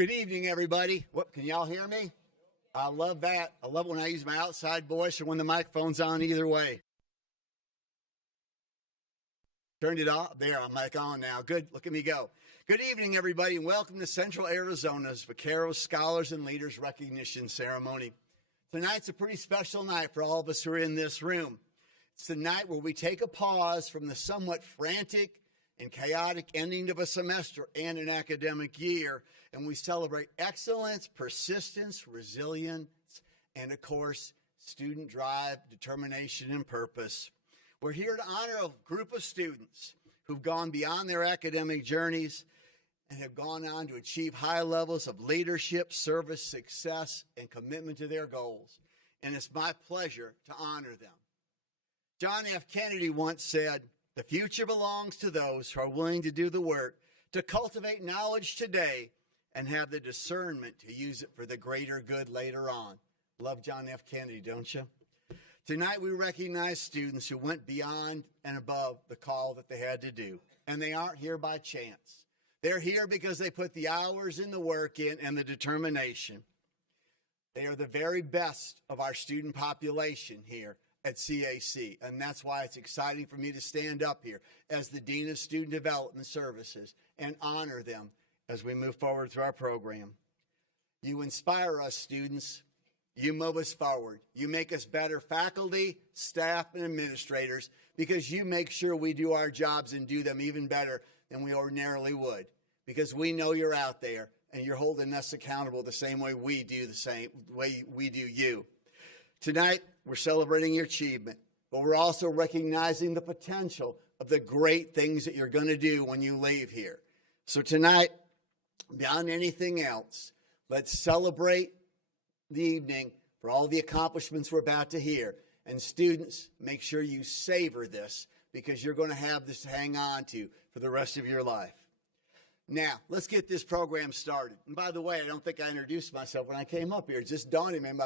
Good evening, everybody. What, can y'all hear me? I love that. I love when I use my outside voice or when the microphone's on, either way. Turned it off. There, I'm mic on now. Good. Look at me go. Good evening, everybody, and welcome to Central Arizona's Vaquero Scholars and Leaders Recognition Ceremony. Tonight's a pretty special night for all of us who are in this room. It's the night where we take a pause from the somewhat frantic and chaotic ending of a semester and an academic year, and we celebrate excellence, persistence, resilience, and of course, student drive, determination, and purpose. We're here to honor a group of students who've gone beyond their academic journeys and have gone on to achieve high levels of leadership, service, success, and commitment to their goals. And it's my pleasure to honor them. John F. Kennedy once said, "The future belongs to those who are willing to do the work to cultivate knowledge today and have the discernment to use it for the greater good later on." Love John F. Kennedy, don't you? Tonight we recognize students who went beyond and above the call that they had to do, and they aren't here by chance. They're here because they put the hours and the work in and the determination. They are the very best of our student population here at CAC, and that's why it's exciting for me to stand up here as the Dean of Student Development Services and honor them as we move forward through our program. You inspire us, students. You move us forward. You make us better faculty, staff, and administrators because you make sure we do our jobs and do them even better than we ordinarily would, because we know you're out there and you're holding us accountable the same way we do you. Tonight, we're celebrating your achievement, but we're also recognizing the potential of the great things that you're going to do when you leave here. So tonight, beyond anything else, let's celebrate the evening for all the accomplishments we're about to hear. And students, make sure you savor this because you're going to have this to hang on to for the rest of your life. Now, let's get this program started. And by the way, I don't think I introduced myself when I came up here. It's just dawning on me.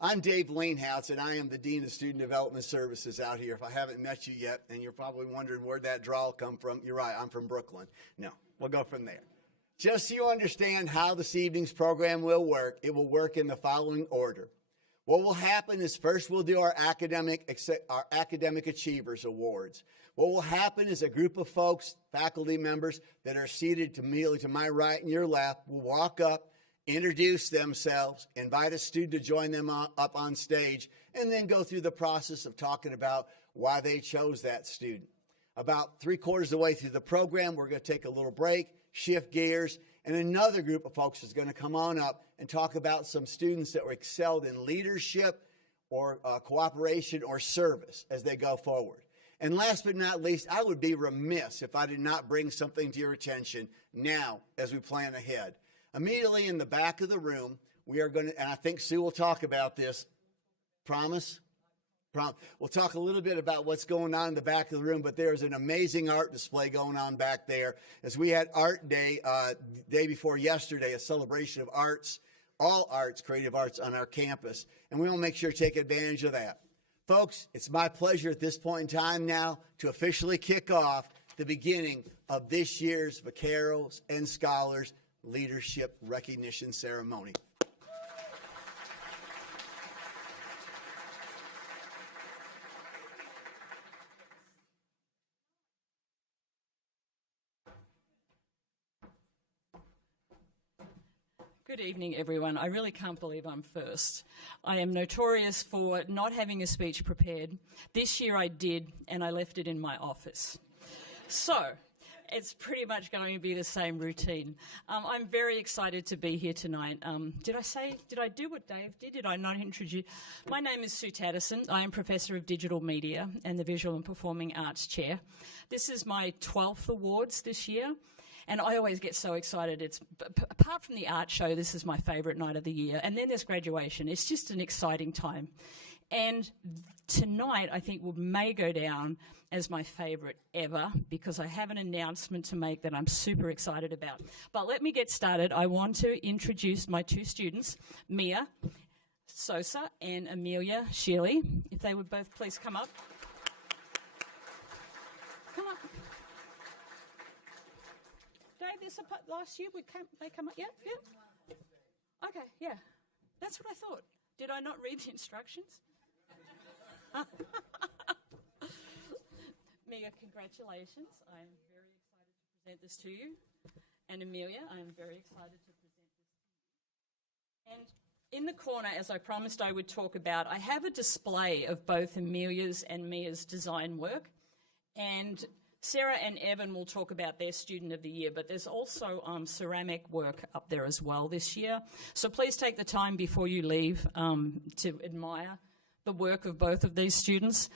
I'm Dave Leanhouse, and I am the Dean of Student Development Services out here. If I haven't met you yet, and you're probably wondering where'd that drawl come from, you're right, I'm from Brooklyn. No, we'll go from there. Just so you understand how this evening's program will work, it will work in the following order. What will happen is first we'll do our Academic Achievers Awards. What will happen is a group of folks, faculty members that are seated immediately to my right and your left will walk up, introduce themselves, invite a student to join them up on stage, and then go through the process of talking about why they chose that student. About 3/4 of the way through the program, we're going to take a little break, shift gears, and another group of folks is going to come on up and talk about some students that were excelled in leadership or cooperation or service as they go forward. And last but not least, I would be remiss if I did not bring something to your attention now as we plan ahead. Immediately in the back of the room, we are going to, and I think Sue will talk about this. Promise? We'll talk a little bit about what's going on in the back of the room, but there's an amazing art display going on back there. As we had Art Day, day before yesterday, a celebration of arts, all arts, creative arts on our campus, and we want to make sure to take advantage of that. Folks, it's my pleasure at this point in time now to officially kick off the beginning of this year's Vaqueros and Scholars Leadership Recognition Ceremony. Good evening, everyone. I really can't believe I'm first. I am notorious for not having a speech prepared. This year I did, and I left it in my office. So, it's pretty much going to be the same routine. I'm very excited to be here tonight. Did I do what Dave did? Did I not introduce? My name is Sue Taddison. I am Professor of Digital Media and the Visual and Performing Arts Chair. This is my 12th awards this year. And I always get so excited. It's apart from the art show, this is my favourite night of the year. And then there's graduation. It's just an exciting time. And tonight, I think, may go down as my favourite ever because I have an announcement to make that I'm super excited about. But let me get started. I want to introduce my two students, Mia Sosa and Amelia Shealy. If they would both please come up. Come up. Dave, last year they come up, yeah? Okay, yeah. That's what I thought. Did I not read the instructions? Mia, congratulations. I am very excited to present this to you. And Amelia, I am very excited to present this to you. And in the corner, as I promised I would talk about, I have a display of both Amelia's and Mia's design work. And Sarah and Evan will talk about their Student of the Year, but there's also ceramic work up there as well this year. So please take the time before you leave to admire the work of both of these students.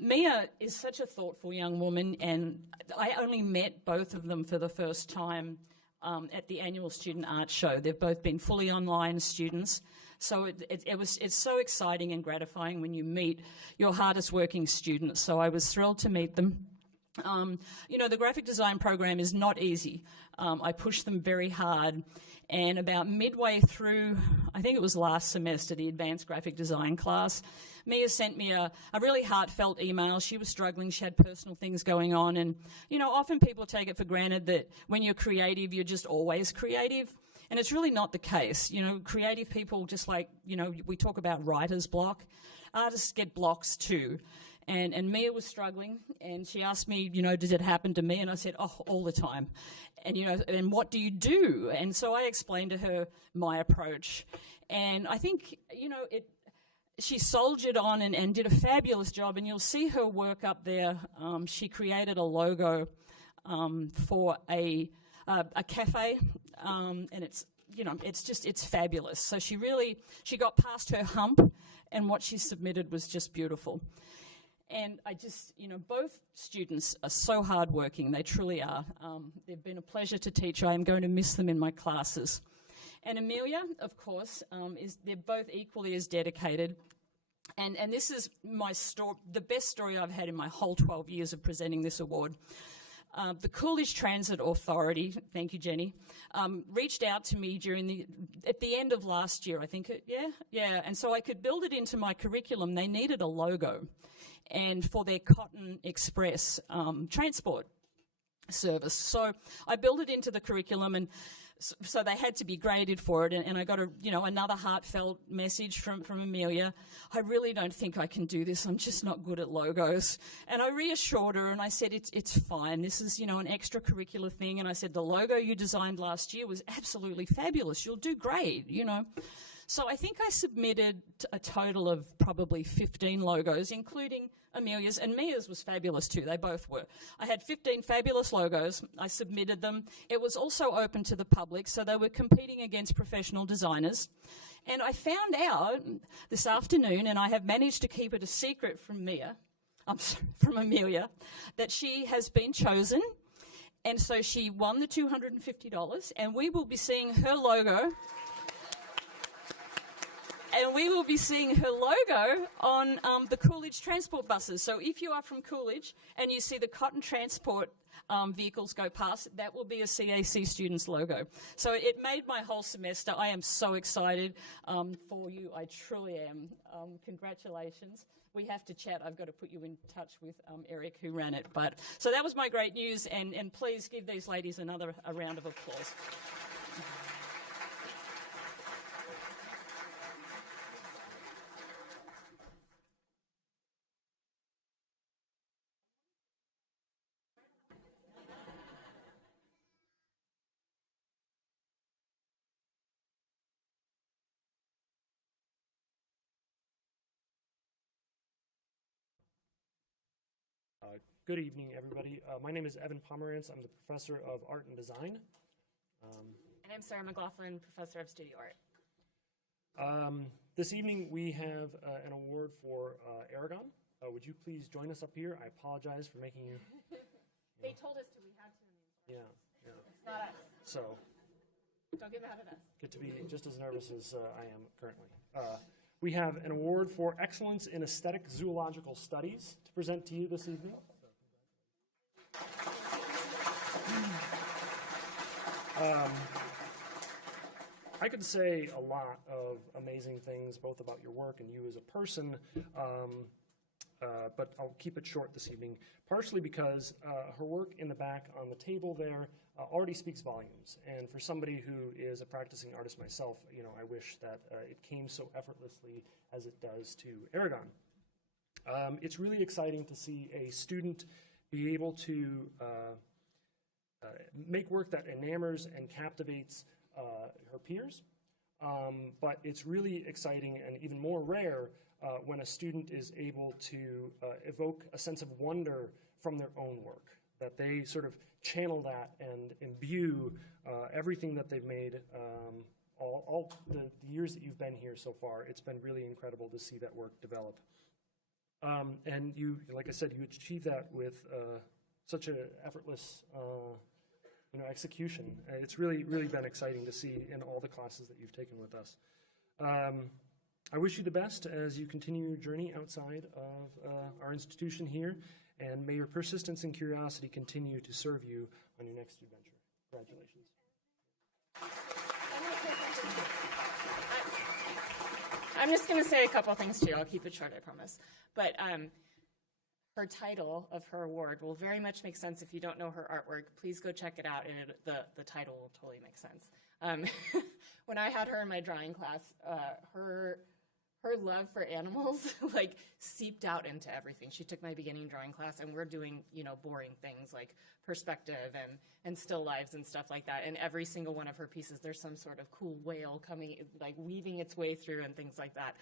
Mia is such a thoughtful young woman, and I only met both of them for the first time at the annual Student Art Show. They've both been fully online students. So it's so exciting and gratifying when you meet your hardest working students. So I was thrilled to meet them. You know, the graphic design program is not easy. I pushed them very hard, and about midway through, I think it was last semester, the advanced graphic design class, Mia sent me a really heartfelt email. She was struggling. She had personal things going on, and, you know, often people take it for granted that when you're creative, you're just always creative. And it's really not the case. You know, creative people, just like, you know, we talk about writer's block, artists get blocks too. And Mia was struggling, and she asked me, you know, did it happen to me? And I said, oh, all the time. And, you know, and what do you do? And so I explained to her my approach. And I think, you know, she soldiered on and did a fabulous job. And you'll see her work up there. She created a logo for a cafe, and it's, you know, it's fabulous. So she got past her hump, and what she submitted was just beautiful. And I just, you know, both students are so hardworking. They truly are. They've been a pleasure to teach. I am going to miss them in my classes. And Amelia, of course, they're both equally as dedicated. And this is the best story I've had in my whole 12 years of presenting this award. The Coolidge Transit Authority, thank you, Jenny, reached out to me at the end of last year, I think. Yeah. And so I could build it into my curriculum. They needed a logo, and for their Cotton Express transport service. So I built it into the curriculum, and so they had to be graded for it. And I got another heartfelt message from Amelia. I really don't think I can do this. I'm just not good at logos. And I reassured her, and I said, it's fine. This is, you know, an extracurricular thing. And I said, the logo you designed last year was absolutely fabulous. You'll do great, you know. So I think I submitted a total of probably 15 logos, including Amelia's, and Mia's was fabulous too. They both were. I had 15 fabulous logos. I submitted them. It was also open to the public, so they were competing against professional designers. And I found out this afternoon, and I have managed to keep it a secret from Amelia, that she has been chosen. And so she won the $250, and we will be seeing her logo. And we will be seeing her logo on the Coolidge transport buses. So if you are from Coolidge and you see the cotton transport vehicles go past, that will be a CAC student's logo. So it made my whole semester. I am so excited for you. I truly am. Congratulations. We have to chat. I've got to put you in touch with Eric, who ran it. So that was my great news, and please give these ladies a round of applause. Good evening, everybody. My name is Evan Pomerantz. I'm the professor of art and design. And I'm Sarah McLaughlin, professor of studio art. This evening we have an award for Aragon. Would you please join us up here? I apologize for making you. They told us to. We had to. Yeah. It's not us. So. Don't get mad at us. Get to be just as nervous as I am currently. We have an award for excellence in aesthetic zoological studies to present to you this evening. I could say a lot of amazing things, both about your work and you as a person, but I'll keep it short this evening, partially because her work in the back on the table there already speaks volumes. And for somebody who is a practicing artist myself, I wish that it came so effortlessly as it does to Aragon. It's really exciting to see a student be able to make work that enamors and captivates her peers. But it's really exciting and even more rare when a student is able to evoke a sense of wonder from their own work, that they sort of channel that and imbue everything that they've made all the years that you've been here so far. It's been really incredible to see that work develop. And you, like I said, you achieve that with such an effortless execution. It's really been exciting to see in all the classes that you've taken with us. I wish you the best as you continue your journey outside of our institution here, and may your persistence and curiosity continue to serve you on your next adventure. Congratulations. I'm just going to say a couple things to you. I'll keep it short, I promise. But her title of her award will very much make sense if you don't know her artwork. Please go check it out, and the title will totally make sense. When I had her in my drawing class, her love for animals seeped out into everything. She took my beginning drawing class, and we're doing boring things like perspective and still lives and stuff like that. And every single one of her pieces, there's some sort of cool whale coming, weaving its way through and things like that.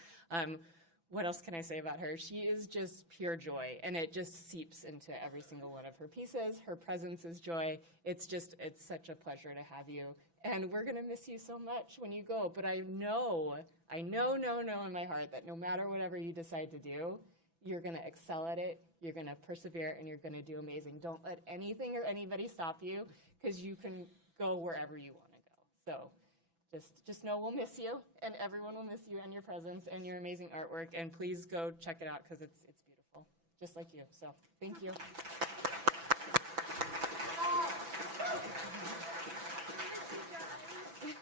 What else can I say about her? She is just pure joy, and it just seeps into every single one of her pieces. Her presence is joy. It's such a pleasure to have you. And we're going to miss you so much when you go. But I know in my heart that no matter whatever you decide to do, you're going to excel at it, you're going to persevere, and you're going to do amazing. Don't let anything or anybody stop you, because you can go wherever you want to go. So just know we'll miss you, and everyone will miss you and your presence and your amazing artwork. And please go check it out, because it's beautiful, just like you. So thank you.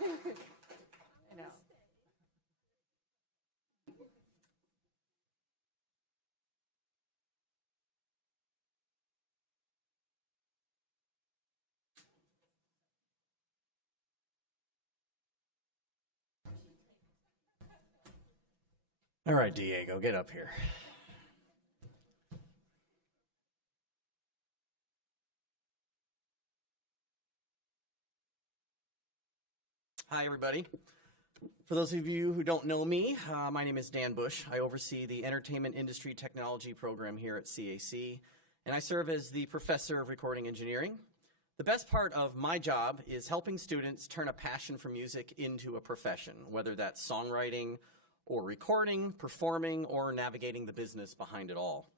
I know. All right, Diego, get up here. Hi, everybody. For those of you who don't know me, my name is Dan Bush. I oversee the Entertainment Industry Technology program here at CAC, and I serve as the Professor of Recording Engineering. The best part of my job is helping students turn a passion for music into a profession, whether that's songwriting or recording, performing, or navigating the business behind it all.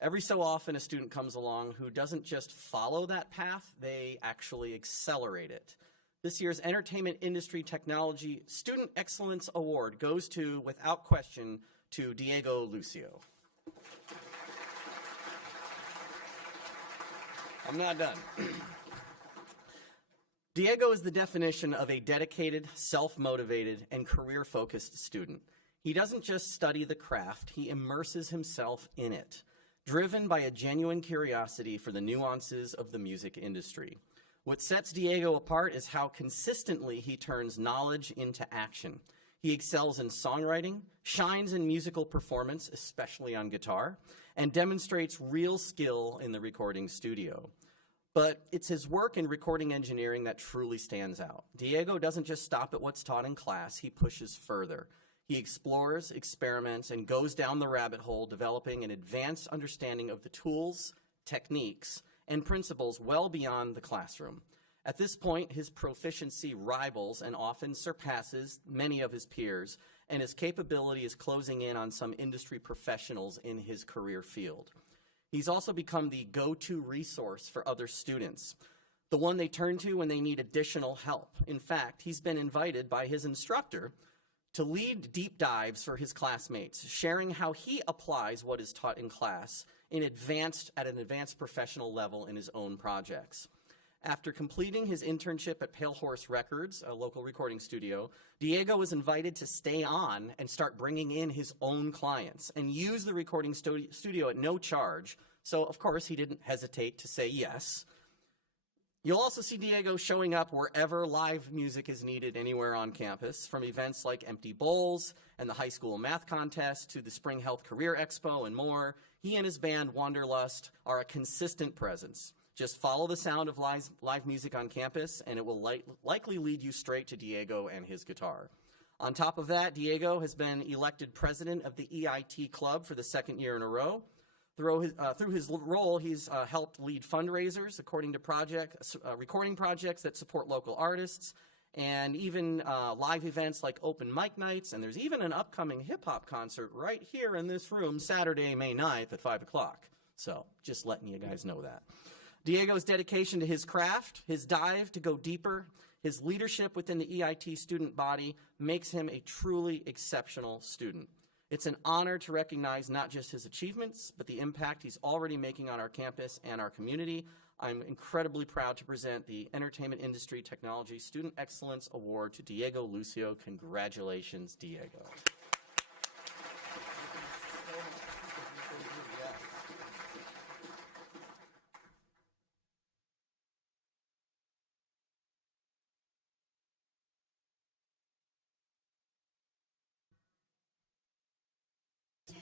Every so often, a student comes along who doesn't just follow that path, they actually accelerate it. This year's Entertainment Industry Technology Student Excellence Award goes to, without question, to Diego Lucio. I'm not done. Diego is the definition of a dedicated, self-motivated, and career-focused student. He doesn't just study the craft, he immerses himself in it, driven by a genuine curiosity for the nuances of the music industry. What sets Diego apart is how consistently he turns knowledge into action. He excels in songwriting, shines in musical performance, especially on guitar, and demonstrates real skill in the recording studio. But it's his work in recording engineering that truly stands out. Diego doesn't just stop at what's taught in class, he pushes further. He explores, experiments, and goes down the rabbit hole, developing an advanced understanding of the tools, techniques, and principles well beyond the classroom. At this point, his proficiency rivals and often surpasses many of his peers, and his capability is closing in on some industry professionals in his career field. He's also become the go-to resource for other students, the one they turn to when they need additional help. In fact, he's been invited by his instructor to lead deep dives for his classmates, sharing how he applies what is taught in class at an advanced professional level in his own projects. After completing his internship at Pale Horse Records, a local recording studio, Diego was invited to stay on and start bringing in his own clients and use the recording studio at no charge. So, of course, he didn't hesitate to say yes. You'll also see Diego showing up wherever live music is needed anywhere on campus, from events like Empty Bowls and the high school math contest to the Spring Health Career Expo and more. He and his band Wanderlust are a consistent presence. Just follow the sound of live music on campus and it will likely lead you straight to Diego and his guitar. On top of that, Diego has been elected president of the EIT Club for the second year in a row. Through his role, he's helped lead fundraisers according to recording projects that support local artists, and even live events like open mic nights, and there's even an upcoming hip-hop concert right here in this room Saturday, May 9th at 5 o'clock. So just letting you guys know that. Diego's dedication to his craft, his dive to go deeper, his leadership within the EIT student body makes him a truly exceptional student. It's an honor to recognize not just his achievements, but the impact he's already making on our campus and our community. I'm incredibly proud to present the Entertainment Industry Technology Student Excellence Award to Diego Lucio. Congratulations, Diego.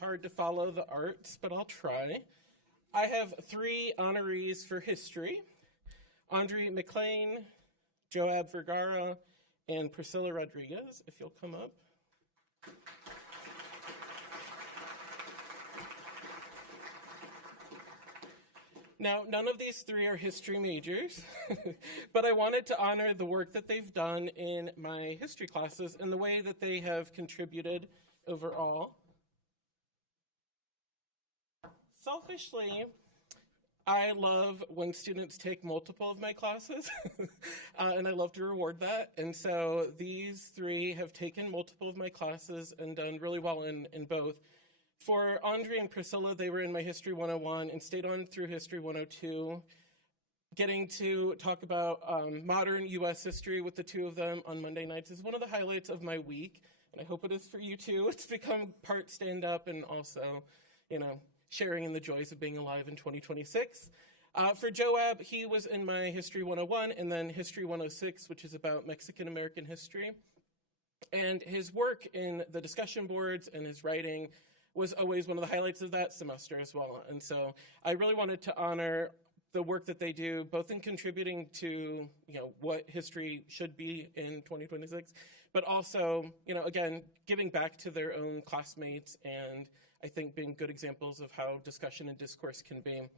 Hard to follow the arts, but I'll try. I have 3 honorees for history: Andre McLean, Joab Vergara, and Priscilla Rodriguez, if you'll come up. Now, none of these 3 are history majors, but I wanted to honor the work that they've done in my history classes and the way that they have contributed overall. Selfishly, I love when students take multiple of my classes, and I love to reward that. And so these 3 have taken multiple of my classes and done really well in both. For Andre and Priscilla, they were in my History 101 and stayed on through History 102. Getting to talk about modern U.S. history with the 2 of them on Monday nights is one of the highlights of my week, and I hope it is for you too. It's become part stand-up and also, sharing in the joys of being alive in 2026. For Joab, he was in my History 101 and then History 106, which is about Mexican-American history. And his work in the discussion boards and his writing was always one of the highlights of that semester as well. And so I really wanted to honor the work that they do, both in contributing to, what history should be in 2026, but also, again, giving back to their own classmates and I think being good examples of how discussion and discourse can be.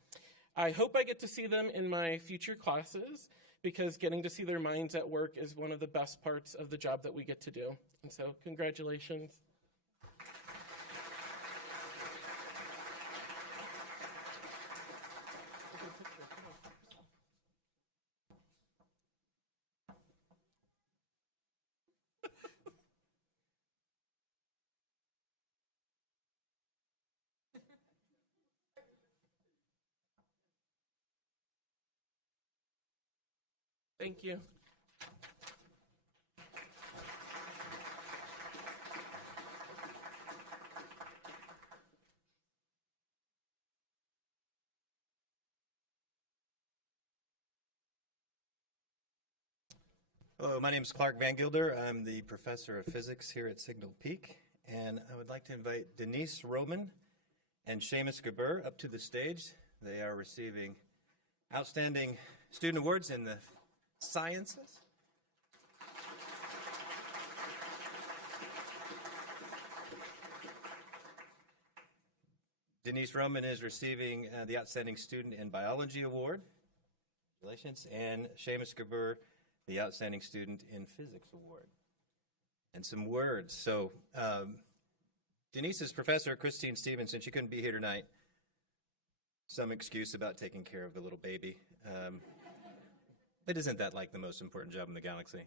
I hope I get to see them in my future classes because getting to see their minds at work is one of the best parts of the job that we get to do. And so congratulations. Thank you. Hello, my name is Clark Van Gilder. I'm the professor of physics here at Signal Peak, and I would like to invite Denise Roman and Seamus Gabur up to the stage. They are receiving outstanding student awards in the sciences. Denise Roman is receiving the Outstanding Student in Biology Award. Congratulations. And Seamus Gabur, the Outstanding Student in Physics Award. And some words. So Denise's professor, Christine Stevenson, she couldn't be here tonight. Some excuse about taking care of the little baby. But isn't that like the most important job in the galaxy?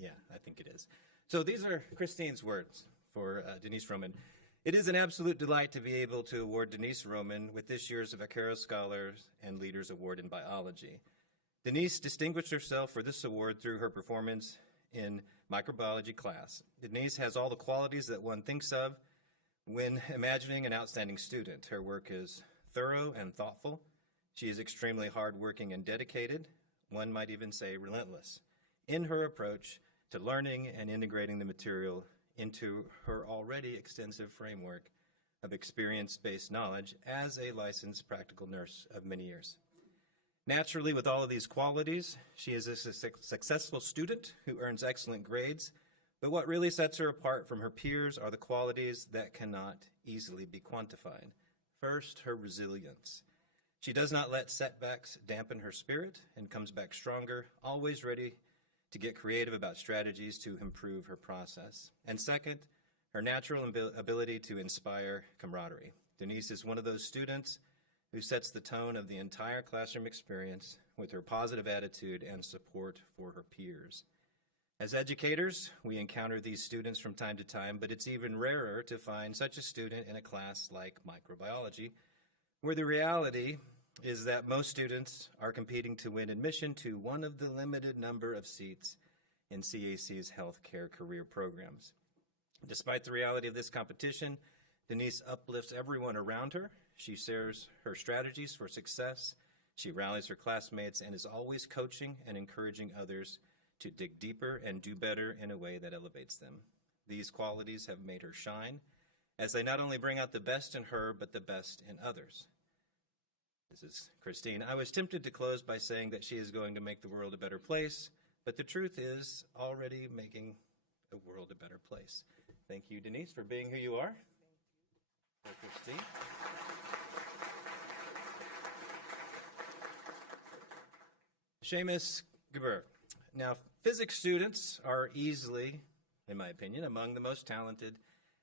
Yeah, I think it is. So these are Christine's words for Denise Roman. It is an absolute delight to be able to award Denise Roman with this year's Vaquero Scholars and Leaders Award in Biology. Denise distinguished herself for this award through her performance in microbiology class. Denise has all the qualities that one thinks of when imagining an outstanding student. Her work is thorough and thoughtful. She is extremely hardworking and dedicated. one might even say relentless, in her approach to learning and integrating the material into her already extensive framework of experience-based knowledge as a licensed practical nurse of many years. Naturally, with all of these qualities, she is a successful student who earns excellent grades, but what really sets her apart from her peers are the qualities that cannot easily be quantified. First, her resilience. She does not let setbacks dampen her spirit and comes back stronger, always ready to get creative about strategies to improve her process. And second, her natural ability to inspire camaraderie. Denise is one of those students who sets the tone of the entire classroom experience with her positive attitude and support for her peers. As educators, we encounter these students from time to time, but it's even rarer to find such a student in a class like microbiology, where the reality is that most students are competing to win admission to one of the limited number of seats in CAC's healthcare career programs. Despite the reality of this competition, Denise uplifts everyone around her. She shares her strategies for success. She rallies her classmates and is always coaching and encouraging others to dig deeper and do better in a way that elevates them. These qualities have made her shine, as they not only bring out the best in her, but the best in others. This is Christine. I was tempted to close by saying that she is going to make the world a better place, but the truth is already making the world a better place. Thank you, Denise, for being who you are. Thank you, Christine. Seamus Geber. Now, physics students are easily, in my opinion, among the most talented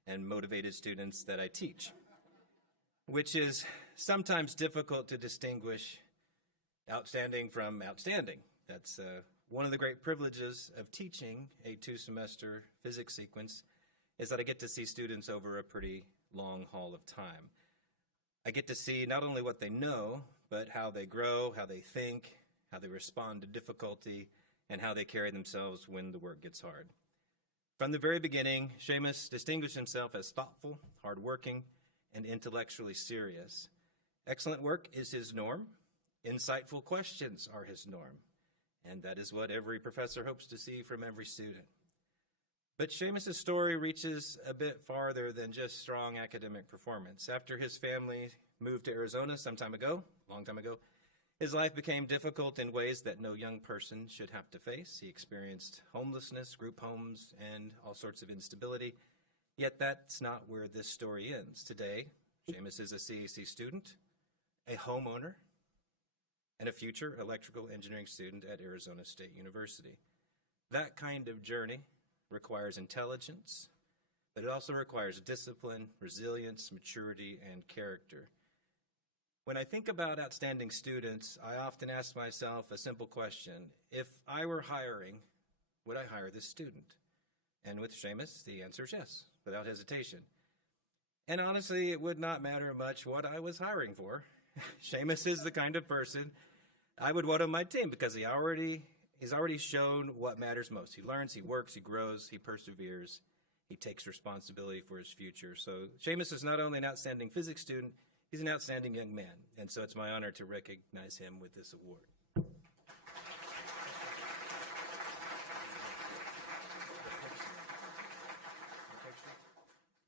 and motivated students that I teach, which is sometimes difficult to distinguish outstanding from outstanding. That's one of the great privileges of teaching a 2-semester physics sequence is that I get to see students over a pretty long haul of time. I get to see not only what they know, but how they grow, how they think, how they respond to difficulty, and how they carry themselves when the work gets hard. From the very beginning, Seamus distinguished himself as thoughtful, hardworking, and intellectually serious. Excellent work is his norm. Insightful questions are his norm. And that is what every professor hopes to see from every student. But Seamus' story reaches a bit farther than just strong academic performance. After his family moved to Arizona some time ago, a long time ago, his life became difficult in ways that no young person should have to face. He experienced homelessness, group homes, and all sorts of instability. Yet that's not where this story ends. Today, Seamus is a CAC student, a homeowner, and a future electrical engineering student at Arizona State University. That kind of journey requires intelligence, but it also requires discipline, resilience, maturity, and character. When I think about outstanding students, I often ask myself a simple question. If I were hiring, would I hire this student? And with Seamus, the answer is yes, without hesitation. And honestly, it would not matter much what I was hiring for. Seamus is the kind of person I would want on my team because he's already shown what matters most. He learns, he works, he grows, he perseveres, he takes responsibility for his future. So Seamus is not only an outstanding physics student, he's an outstanding young man. And so it's my honor to recognize him with this award.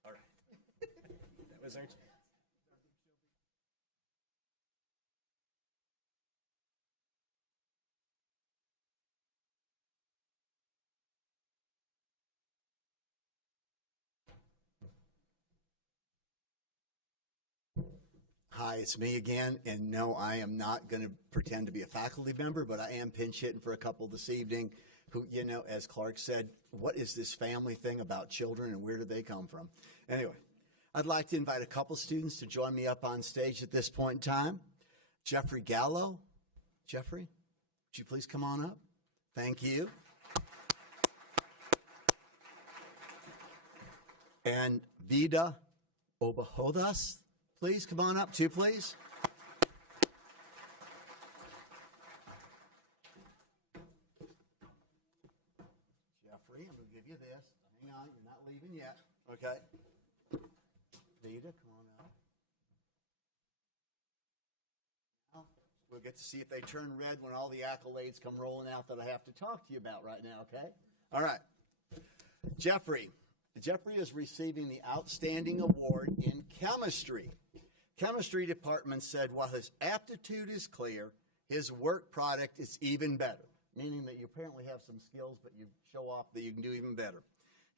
All right. That was our chance. Hi, it's me again, and no, I am not going to pretend to be a faculty member, but I am pinch hitting for a couple this evening who, you know, as Clark said, what is this family thing about children and where do they come from? Anyway, I'd like to invite a couple students to join me up on stage at this point in time. Jeffrey Gallo. Jeffrey, would you please come on up? Thank you. And Vida Obajodas. Please come on up, too, please. Jeffrey, I'm going to give you this. Hang on, you're not leaving yet. Okay. Vida, come on up. Now, you'll get to see if they turn red when all the accolades come rolling out that I have to talk to you about right now, okay? All right. Jeffrey. Jeffrey is receiving the Outstanding Award in Chemistry. Chemistry department said while his aptitude is clear, his work product is even better, meaning that you apparently have some skills, but you show off that you can do even better.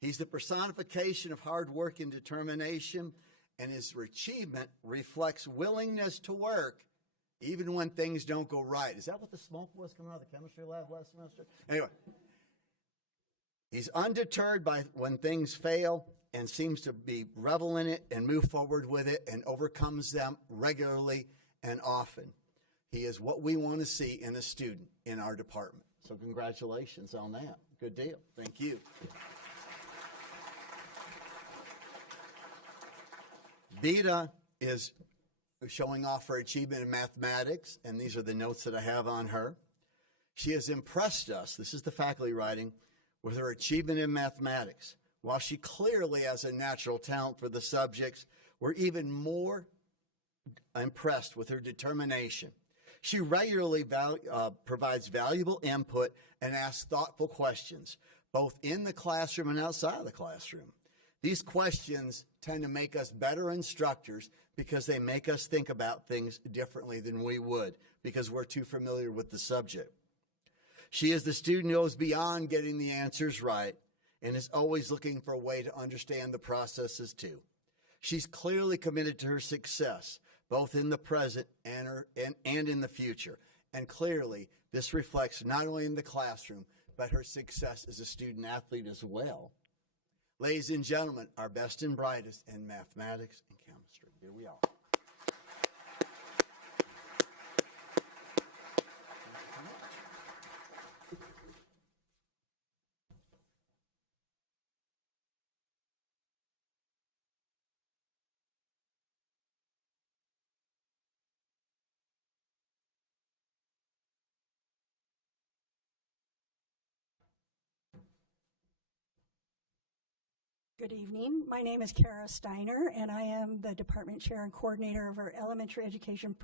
He's the personification of hard work and determination, and his achievement reflects willingness to work even when things don't go right. Is that what the smoke was coming out of the chemistry lab last semester? Anyway, he's undeterred by when things fail and seems to be revel in it and move forward with it and overcomes them regularly and often. He is what we want to see in a student in our department. So congratulations on that. Good deal. Thank you. Beta is showing off her achievement in mathematics, and these are the notes that I have on her. She has impressed us, this is the faculty writing, with her achievement in mathematics. While she clearly has a natural talent for the subjects, we're even more impressed with her determination. She regularly provides valuable input and asks thoughtful questions, both in the classroom and outside of the classroom. These questions tend to make us better instructors because they make us think about things differently than we would because we're too familiar with the subject. She is the student who goes beyond getting the answers right and is always looking for a way to understand the processes too. She's clearly committed to her success, both in the present and in the future. And clearly, this reflects not only in the classroom, but her success as a student athlete as well. Ladies and gentlemen, our best and brightest in mathematics and chemistry. Here we are. Good evening. My name is Kara Steiner, and I am the department chair and coordinator of our elementary education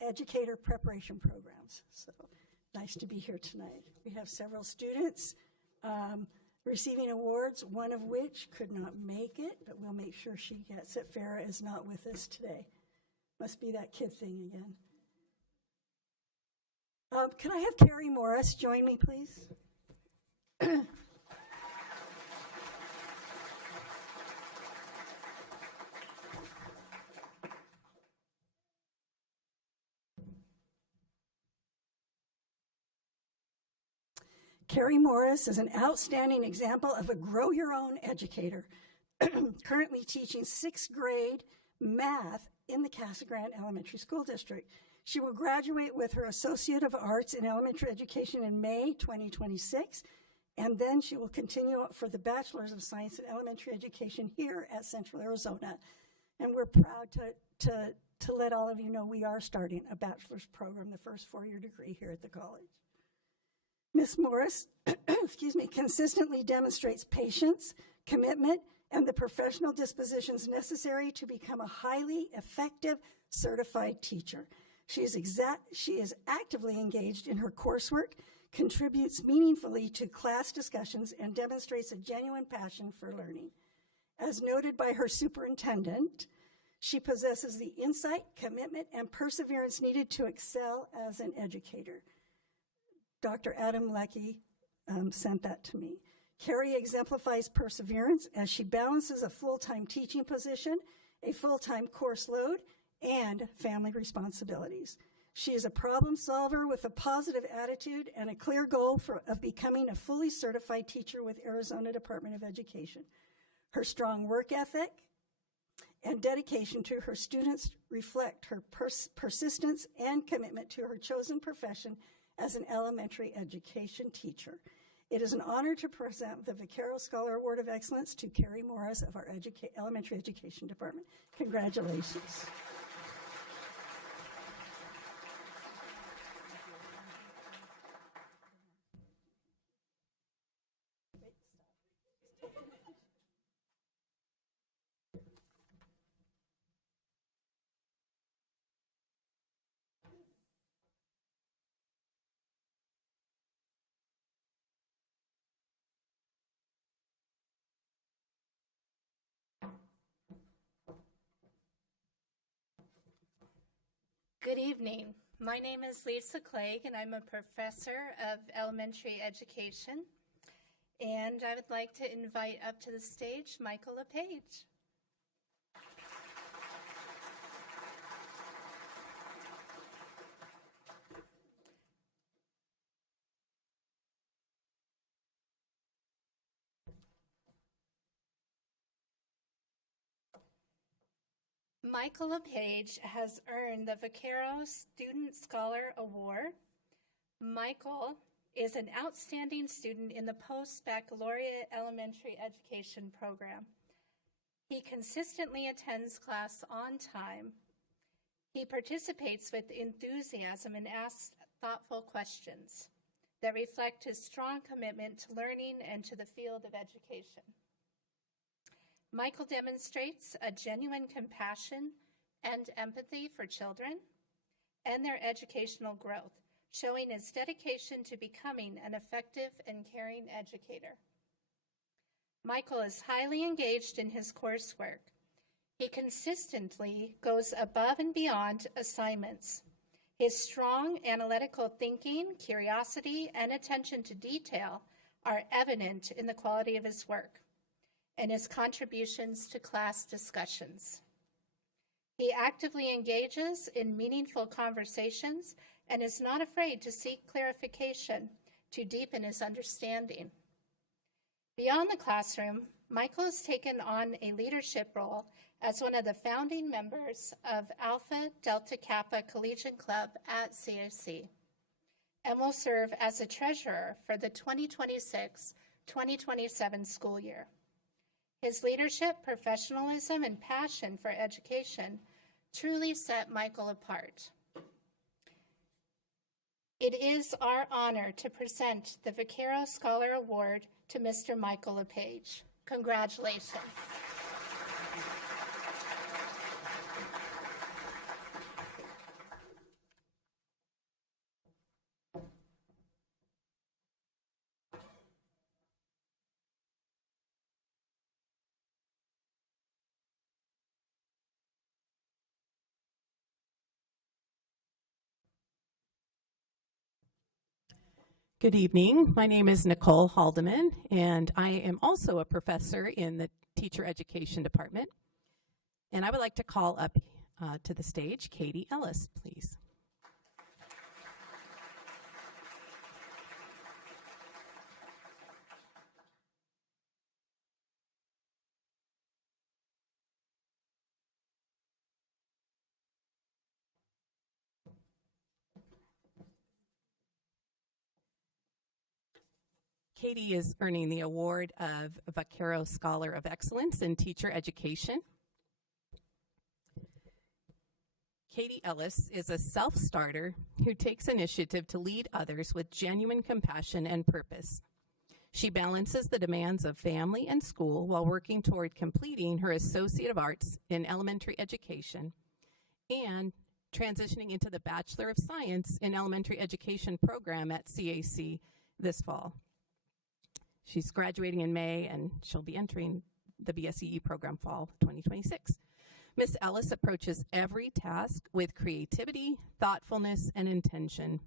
educator preparation programs. So nice to be here tonight. We have several students receiving awards, one of which could not make it, but we'll make sure she gets it. Farah is not with us today. Must be that kid thing again. Can I have Carrie Morris join me, please? Carrie Morris is an outstanding example of a grow-your-own educator, currently teaching 6th grade math in the Casa Grande Elementary School District. She will graduate with her Associate of Arts in Elementary Education in May 2026, and then she will continue for the Bachelor's of Science in Elementary Education here at Central Arizona. And we're proud to let all of you know we are starting a bachelor's program, the first 4-year degree here at the college. Ms. Morris, consistently demonstrates patience, commitment, and the professional dispositions necessary to become a highly effective certified teacher. She is actively engaged in her coursework, contributes meaningfully to class discussions, and demonstrates a genuine passion for learning. As noted by her superintendent, she possesses the insight, commitment, and perseverance needed to excel as an educator. Dr. Adam Leckie sent that to me. Carrie exemplifies perseverance as she balances a full-time teaching position, a full-time course load, and family responsibilities. She is a problem solver with a positive attitude and a clear goal of becoming a fully certified teacher with Arizona Department of Education. Her strong work ethic and dedication to her students reflect her persistence and commitment to her chosen profession as an elementary education teacher. It is an honor to present the Vaquero Scholar Award of Excellence to Carrie Morris of our Elementary Education Department. Congratulations. Good evening. My name is Lisa Clegg, and I'm a professor of elementary education. And I would like to invite up to the stage Michael LePage. Michael LePage has earned the Vaquero Student Scholar Award. Michael is an outstanding student in the post-baccalaureate elementary education program. He consistently attends class on time. He participates with enthusiasm and asks thoughtful questions that reflect his strong commitment to learning and to the field of education. Michael demonstrates a genuine compassion and empathy for children and their educational growth, showing his dedication to becoming an effective and caring educator. Michael is highly engaged in his coursework. He consistently goes above and beyond assignments. His strong analytical thinking, curiosity, and attention to detail are evident in the quality of his work and his contributions to class discussions. He actively engages in meaningful conversations and is not afraid to seek clarification to deepen his understanding. Beyond the classroom, Michael has taken on a leadership role as one of the founding members of Alpha Delta Kappa Collegiate Club at CAC and will serve as a treasurer for the 2026-2027 school year. His leadership, professionalism, and passion for education truly set Michael apart. It is our honor to present the Vaquero Scholar Award to Mr. Michael LePage. Congratulations. Good evening. My name is Nicole Haldeman, and I am also a professor in the Teacher Education Department. And I would like to call up to the stage Katie Ellis, please. Katie is earning the award of Vaquero Scholar of Excellence in Teacher Education. Katie Ellis is a self-starter who takes initiative to lead others with genuine compassion and purpose. She balances the demands of family and school while working toward completing her Associate of Arts in Elementary Education and transitioning into the Bachelor of Science in Elementary Education program at CAC this fall. She's graduating in May, and she'll be entering the BSEE program fall 2026. Ms. Ellis approaches every task with creativity, thoughtfulness, and intention.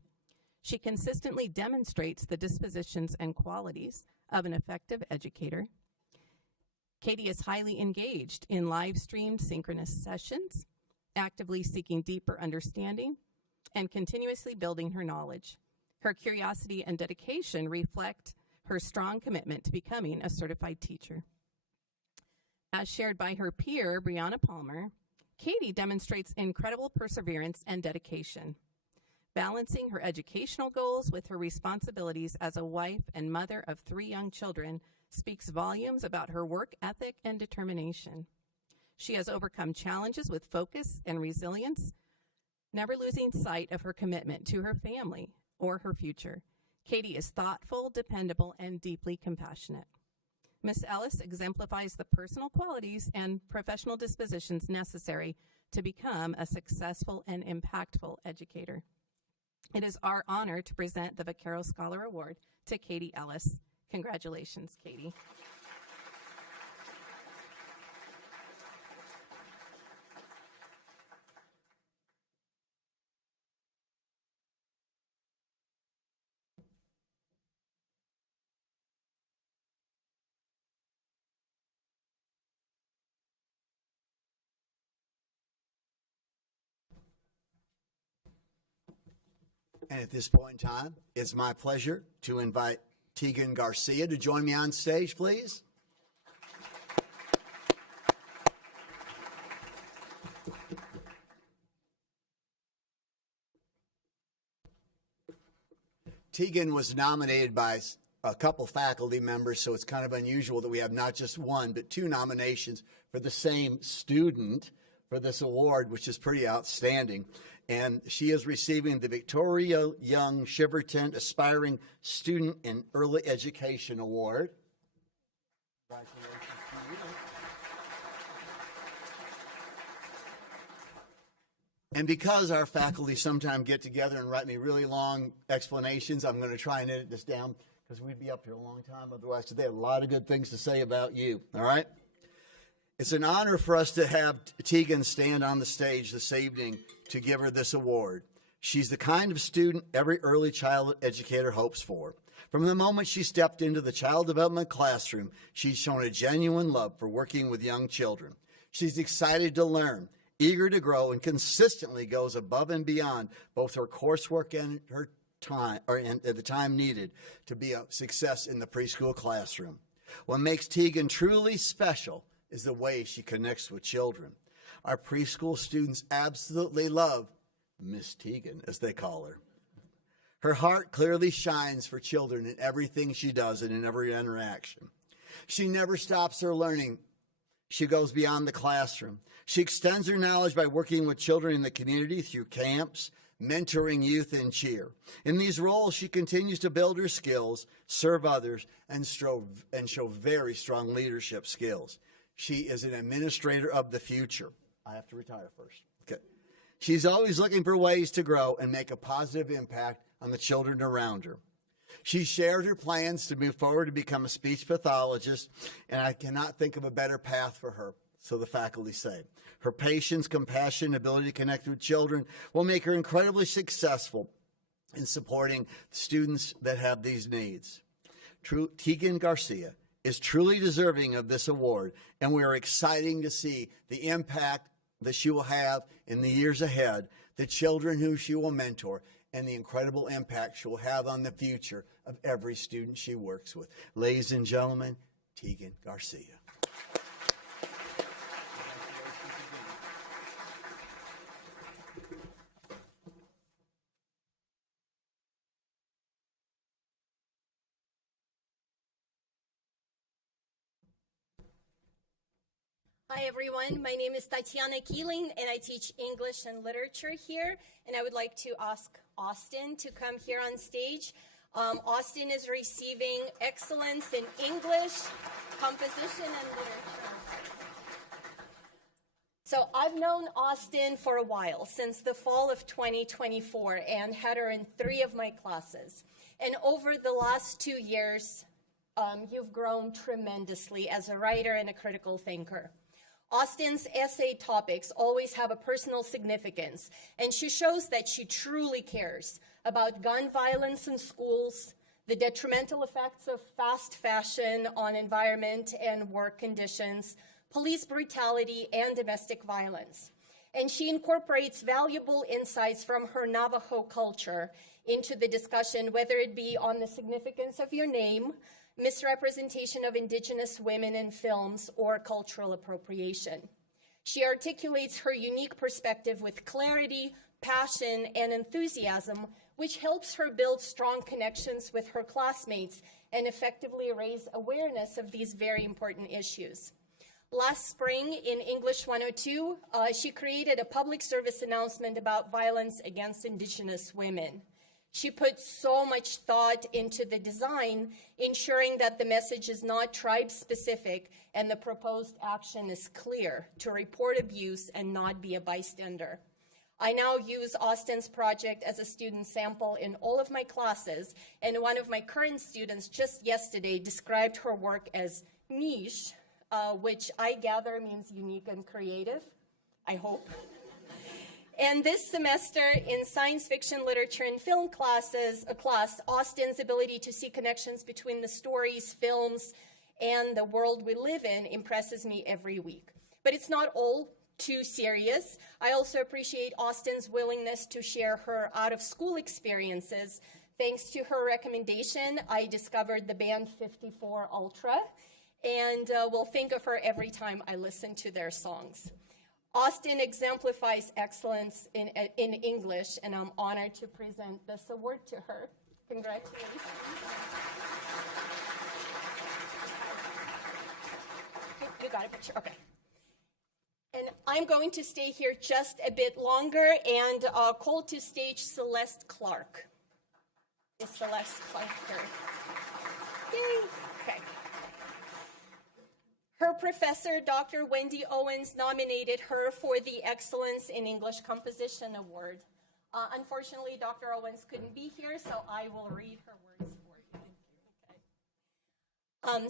She consistently demonstrates the dispositions and qualities of an effective educator. Katie is highly engaged in live-streamed synchronous sessions, actively seeking deeper understanding, and continuously building her knowledge. Her curiosity and dedication reflect her strong commitment to becoming a certified teacher. As shared by her peer, Brianna Palmer, Katie demonstrates incredible perseverance and dedication, balancing her educational goals with her responsibilities as a wife and mother of 3 young children speaks volumes about her work ethic and determination. She has overcome challenges with focus and resilience, never losing sight of her commitment to her family or her future. Katie is thoughtful, dependable, and deeply compassionate. Ms. Ellis exemplifies the personal qualities and professional dispositions necessary to become a successful and impactful educator. It is our honor to present the Vaquero Scholar Award to Katie Ellis. Congratulations, Katie. And at this point in time, it's my pleasure to invite Tegan Garcia to join me on stage, please. Tegan was nominated by a couple faculty members, so it's kind of unusual that we have not just one, but two nominations for the same student for this award, which is pretty outstanding. And she is receiving the Victoria Young Shiverton Aspiring Student in Early Education Award. Congratulations to you. And because our faculty sometimes get together and write me really long explanations, I'm going to try and edit this down because we'd be up here a long time otherwise. So they have a lot of good things to say about you, all right? It's an honor for us to have Tegan stand on the stage this evening to give her this award. She's the kind of student every early child educator hopes for. From the moment she stepped into the child development classroom, she's shown a genuine love for working with young children. She's excited to learn, eager to grow, and consistently goes above and beyond both her coursework and her time, and the time needed to be a success in the preschool classroom. What makes Tegan truly special is the way she connects with children. Our preschool students absolutely love Miss Tegan, as they call her. Her heart clearly shines for children in everything she does and in every interaction. She never stops her learning. She goes beyond the classroom. She extends her knowledge by working with children in the community through camps, mentoring youth, and cheer. In these roles, she continues to build her skills, serve others, and show very strong leadership skills. She is an administrator of the future. I have to retire first. Okay. She's always looking for ways to grow and make a positive impact on the children around her. She shared her plans to move forward to become a speech pathologist, and I cannot think of a better path for her, so the faculty say. Her patience, compassion, ability to connect with children will make her incredibly successful in supporting students that have these needs. Tegan Garcia is truly deserving of this award, and we are excited to see the impact that she will have in the years ahead, the children who she will mentor, and the incredible impact she will have on the future of every student she works with. Ladies and gentlemen, Tegan Garcia. Hi everyone, my name is Tatiana Keeling and I teach English and literature here, and I would like to ask Austin to come here on stage. Austin is receiving excellence in English, composition, and literature. So I've known Austin for a while, since the fall of 2024, and had her in 3 of my classes. And over the last 2 years, you've grown tremendously as a writer and a critical thinker. Austin's essay topics always have a personal significance, and she shows that she truly cares about gun violence in schools, the detrimental effects of fast fashion on environment and work conditions, police brutality, and domestic violence. And she incorporates valuable insights from her Navajo culture into the discussion, whether it be on the significance of your name, misrepresentation of Indigenous women in films, or cultural appropriation. She articulates her unique perspective with clarity, passion, and enthusiasm, which helps her build strong connections with her classmates and effectively raise awareness of these very important issues. Last spring in English 102, she created a public service announcement about violence against Indigenous women. She put so much thought into the design, ensuring that the message is not tribe-specific and the proposed action is clear, to report abuse and not be a bystander. I now use Austin's project as a student sample in all of my classes, and one of my current students just yesterday described her work as niche, which I gather means unique and creative, I hope. And this semester in science fiction, literature, and film class, Austin's ability to see connections between the stories, films, and the world we live in impresses me every week. But it's not all too serious. I also appreciate Austin's willingness to share her out-of-school experiences. Thanks to her recommendation, I discovered the band 54 Ultra, and will think of her every time I listen to their songs. Austin exemplifies excellence in English, and I'm honored to present this award to her. Congratulations. You got a picture? Okay. And I'm going to stay here just a bit longer and call to stage Celeste Clark. Is Celeste Clark here? Yay. Okay. Her professor, Dr. Wendy Owens, nominated her for the Excellence in English Composition Award. Unfortunately, Dr. Owens couldn't be here, so I will read her words for you.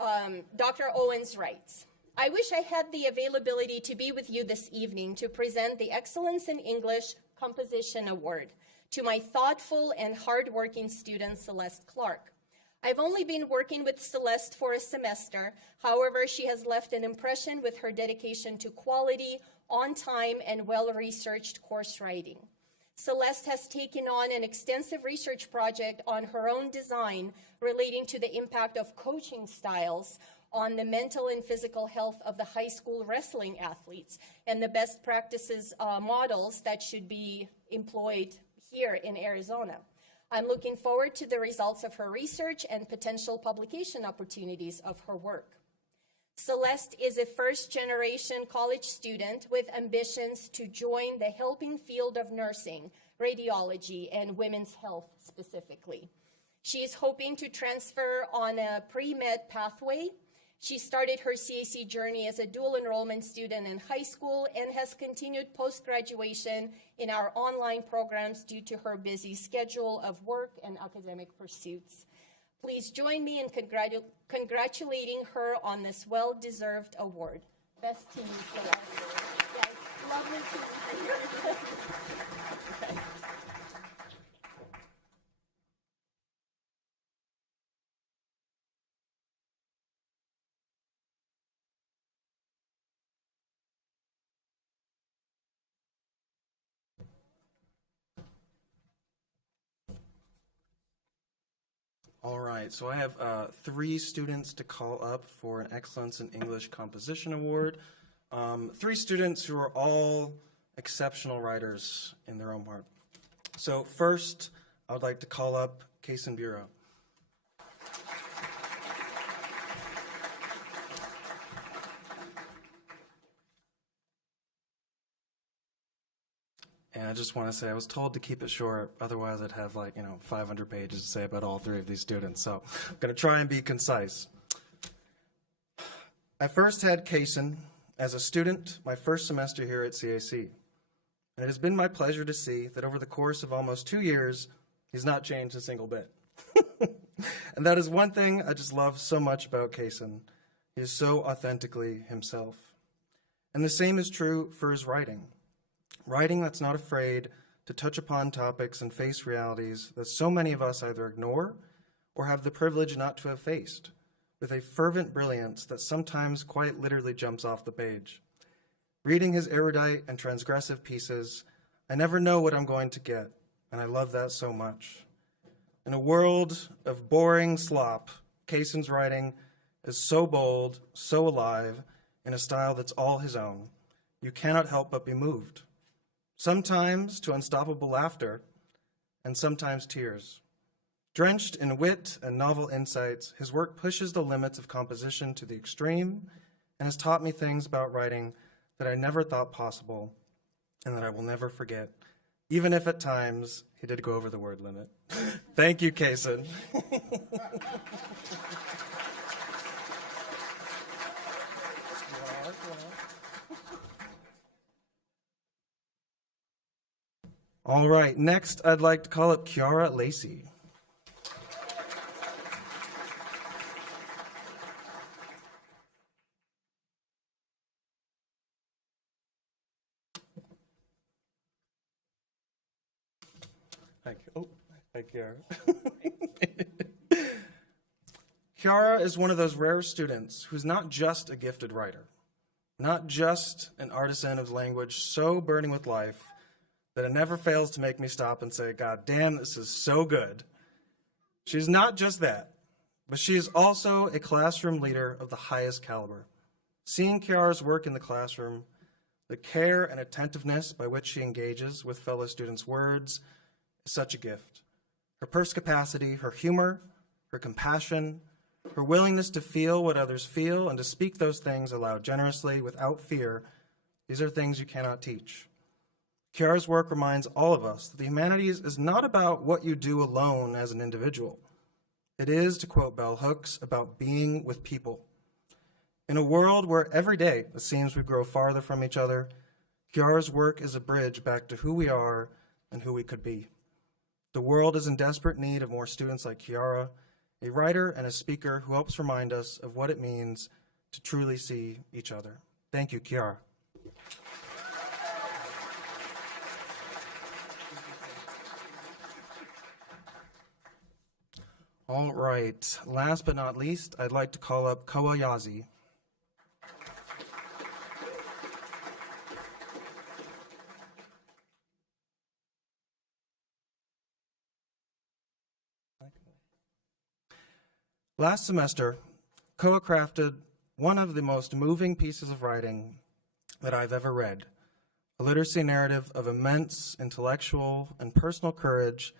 Okay. Dr. Owens writes, I wish I had the availability to be with you this evening to present the Excellence in English Composition Award to my thoughtful and hardworking student, Celeste Clark. I've only been working with Celeste for a semester. However, she has left an impression with her dedication to quality, on-time, and well-researched course writing. Celeste has taken on an extensive research project on her own design relating to the impact of coaching styles on the mental and physical health of the high school wrestling athletes and the best practices models that should be employed here in Arizona. I'm looking forward to the results of her research and potential publication opportunities of her work. Celeste is a first-generation college student with ambitions to join the helping field of nursing, radiology, and women's health specifically. She is hoping to transfer on a pre-med pathway. She started her CAC journey as a dual enrollment student in high school and has continued post-graduation in our online programs due to her busy schedule of work and academic pursuits. Please join me in congratulating her on this well-deserved award. Best to you, Celeste. Yes, lovely to meet you. Okay. All right, so I have 3 students to call up for an Excellence in English Composition Award. 3 students who are all exceptional writers in their own part. So first, I would like to call up Kaysen Bureau. And I just want to say I was told to keep it short, otherwise I'd have 500 pages to say about all 3 of these students. So I'm going to try and be concise. I first had Kaysen as a student my first semester here at CAC. And it has been my pleasure to see that over the course of almost 2 years, he's not changed a single bit. And that is one thing I just love so much about Kaysen. He is so authentically himself. And the same is true for his writing. Writing that's not afraid to touch upon topics and face realities that so many of us either ignore or have the privilege not to have faced, with a fervent brilliance that sometimes quite literally jumps off the page. Reading his erudite and transgressive pieces, I never know what I'm going to get, and I love that so much. In a world of boring slop, Kaysen's writing is so bold, so alive, in a style that's all his own. You cannot help but be moved. Sometimes to unstoppable laughter, and sometimes tears. Drenched in wit and novel insights, his work pushes the limits of composition to the extreme and has taught me things about writing that I never thought possible and that I will never forget, even if at times he did go over the word limit. Thank you, Kaysen. All right, next I'd like to call up Kiara Lacey. Hi, Kiara. Kiara is one of those rare students who's not just a gifted writer, not just an artisan of language so burning with life that it never fails to make me stop and say, God damn, this is so good. She's not just that, but she is also a classroom leader of the highest caliber. Seeing Kiara's work in the classroom, the care and attentiveness by which she engages with fellow students' words is such a gift. Her perspicacity, her humor, her compassion, her willingness to feel what others feel and to speak those things aloud generously without fear, these are things you cannot teach. Kiara's work reminds all of us that the humanities is not about what you do alone as an individual. It is, to quote Bell Hooks, about being with people. In a world where every day it seems we grow farther from each other, Kiara's work is a bridge back to who we are and who we could be. The world is in desperate need of more students like Kiara, a writer and a speaker who helps remind us of what it means to truly see each other. Thank you, Kiara. All right, last but not least, I'd like to call up Koa Yazi. Last semester, Koa crafted one of the most moving pieces of writing that I've ever read, a literacy narrative of immense intellectual and personal courage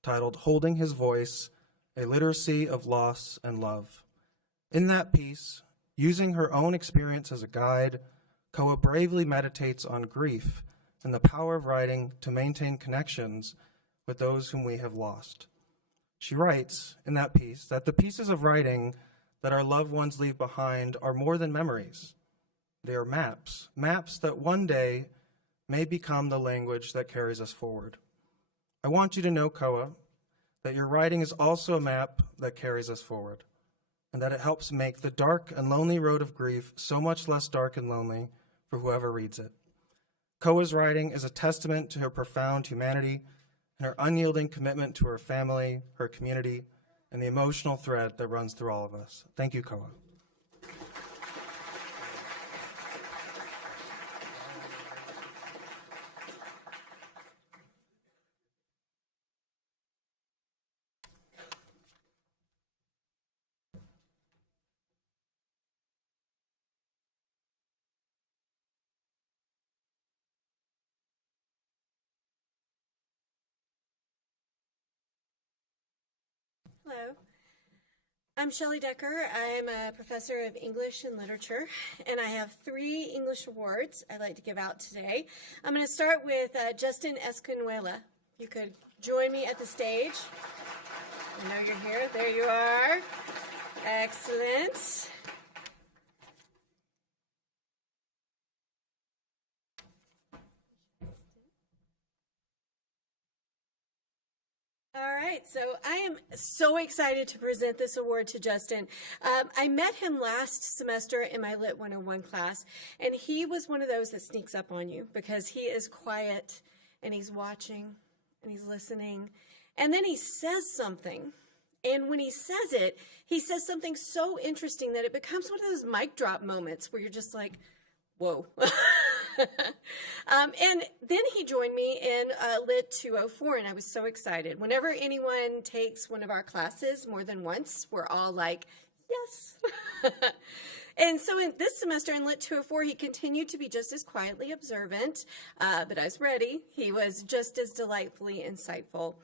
titled Holding His Voice, A Literacy of Loss and Love. In that piece, using her own experience as a guide, Koa bravely meditates on grief and the power of writing to maintain connections with those whom we have lost. She writes in that piece that the pieces of writing that our loved ones leave behind are more than memories. They are maps, maps that one day may become the language that carries us forward. I want you to know, Koa, that your writing is also a map that carries us forward, and that it helps make the dark and lonely road of grief so much less dark and lonely for whoever reads it. Koa's writing is a testament to her profound humanity and her unyielding commitment to her family, her community, and the emotional thread that runs through all of us. Thank you, Koa. Hello, I'm Shelley Decker. I'm a professor of English and literature, and I have 3 English awards I'd like to give out today. I'm going to start with Justin Esquinuela. You could join me at the stage. I know you're here. There you are. Excellent. All right, so I am so excited to present this award to Justin. I met him last semester in my Lit 101 class, and he was one of those that sneaks up on you because he is quiet, and he's watching, and he's listening, and then he says something. And when he says something so interesting that it becomes one of those mic drop moments where you're just like, whoa. And then he joined me in Lit 204, and I was so excited. Whenever anyone takes one of our classes more than once, we're all like, yes. And so in this semester in Lit 204, he continued to be just as quietly observant, but I was ready. He was just as delightfully insightful.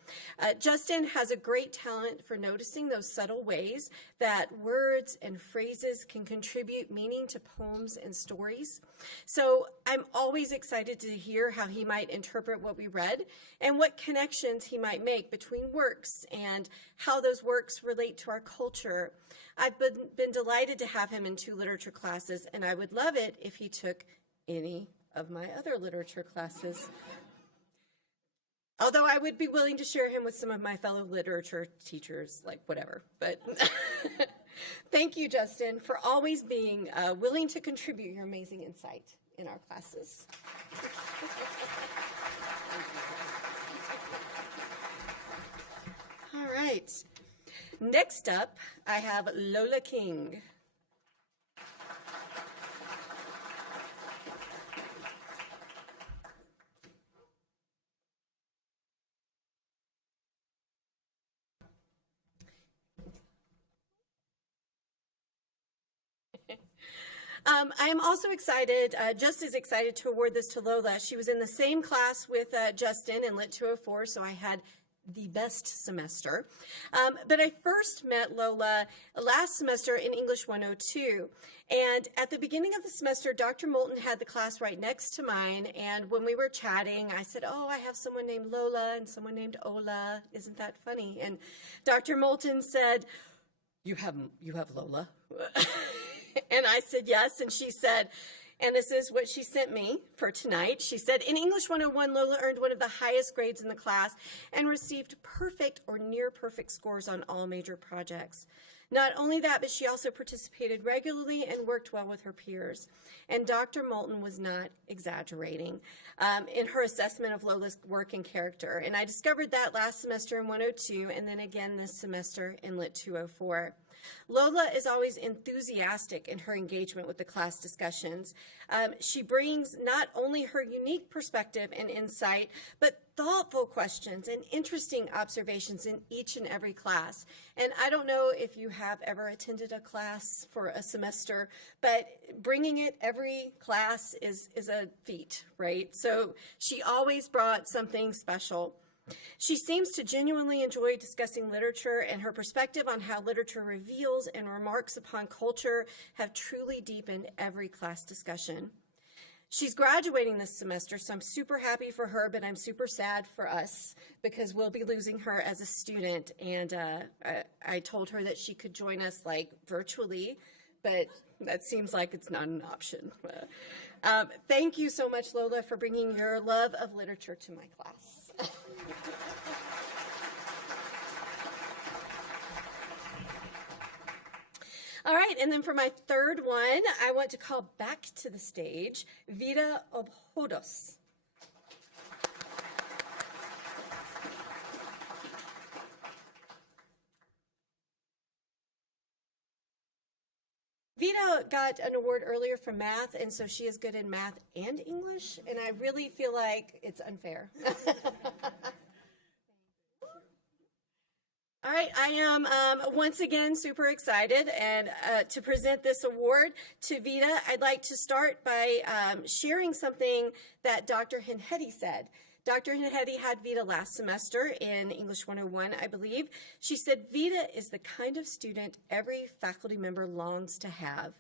Justin has a great talent for noticing those subtle ways that words and phrases can contribute meaning to poems and stories. So I'm always excited to hear how he might interpret what we read and what connections he might make between works and how those works relate to our culture. I've been delighted to have him in 2 literature classes, and I would love it if he took any of my other literature classes. Although I would be willing to share him with some of my fellow literature teachers, like whatever. But thank you, Justin, for always being willing to contribute your amazing insight in our classes. All right. Next up, I have Lola King. I am also excited, just as excited to award this to Lola. She was in the same class with Justin in Lit 204, so I had the best semester. But I first met Lola last semester in English 102. And at the beginning of the semester, Dr. Moulton had the class right next to mine. And when we were chatting, I said, oh, I have someone named Lola and someone named Ola. Isn't that funny? And Dr. Moulton said, you have Lola? And I said, yes. And she said, and this is what she sent me for tonight. She said, in English 101, Lola earned one of the highest grades in the class and received perfect or near perfect scores on all major projects. Not only that, but she also participated regularly and worked well with her peers. And Dr. Moulton was not exaggerating in her assessment of Lola's work and character. And I discovered that last semester in 102 and then again this semester in Lit 204. Lola is always enthusiastic in her engagement with the class discussions. She brings not only her unique perspective and insight, but thoughtful questions and interesting observations in each and every class. And I don't know if you have ever attended a class for a semester, but bringing it every class is a feat, right? So she always brought something special. She seems to genuinely enjoy discussing literature, and her perspective on how literature reveals and remarks upon culture have truly deepened every class discussion. She's graduating this semester, so I'm super happy for her, but I'm super sad for us because we'll be losing her as a student. And I told her that she could join us like virtually, but that seems like it's not an option. Thank you so much, Lola, for bringing your love of literature to my class. All right, and then for my third one, I want to call back to the stage Vida Obhodos. Vida got an award earlier for math, and so she is good in math and English, and I really feel like it's unfair. All right, I am once again super excited and to present this award to Vida. I'd like to start by sharing something that Dr. Henhedi said. Dr. Henhedi had Vida last semester in English 101, I believe. She said, Vida is the kind of student every faculty member longs to have.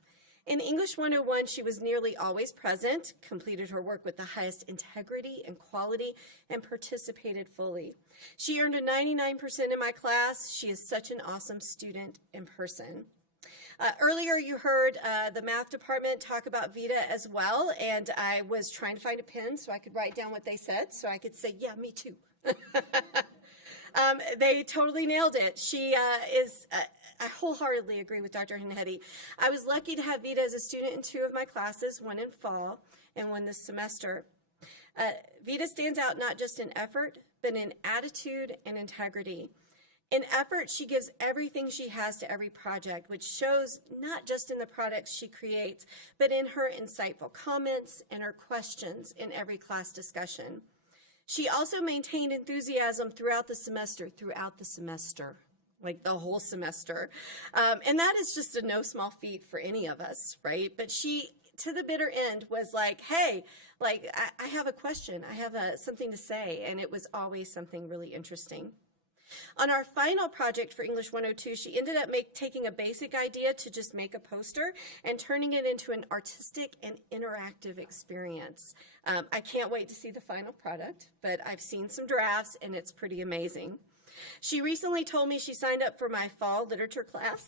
In English 101, she was nearly always present, completed her work with the highest integrity and quality, and participated fully. She earned a 99% in my class. She is such an awesome student in person. Earlier, you heard the math department talk about Vida as well, and I was trying to find a pen so I could write down what they said, so I could say, yeah, me too. They totally nailed it. She is, I wholeheartedly agree with Dr. Henhedi. I was lucky to have Vida as a student in 2 of my classes, one in fall and one this semester. Vida stands out not just in effort, but in attitude and integrity. In effort, she gives everything she has to every project, which shows not just in the products she creates, but in her insightful comments and her questions in every class discussion. She also maintained enthusiasm throughout the semester, like the whole semester. And that is just a no small feat for any of us, right? But she, to the bitter end, was like, hey, like, I have a question. I have something to say. And it was always something really interesting. On our final project for English 102, she ended up taking a basic idea to just make a poster and turning it into an artistic and interactive experience. I can't wait to see the final product, but I've seen some drafts and it's pretty amazing. She recently told me she signed up for my fall literature class.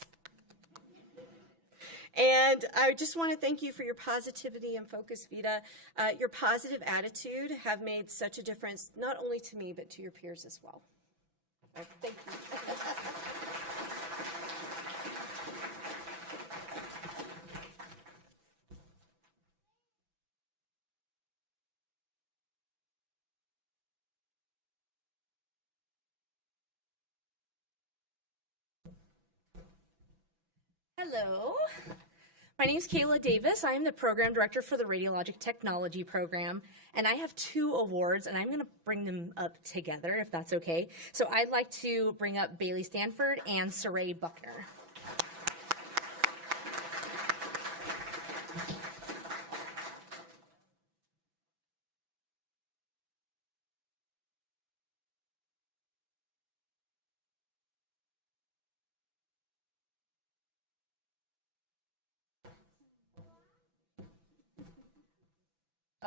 And I just want to thank you for your positivity and focus, Vida. Your positive attitude have made such a difference, not only to me, but to your peers as well. Thank you. Hello. My name is Kayla Davis. I am the program director for the Radiologic Technology program, and I have 2 awards, and I'm going to bring them up together, if that's okay. So I'd like to bring up Bailey Stanford and Saray Buckner.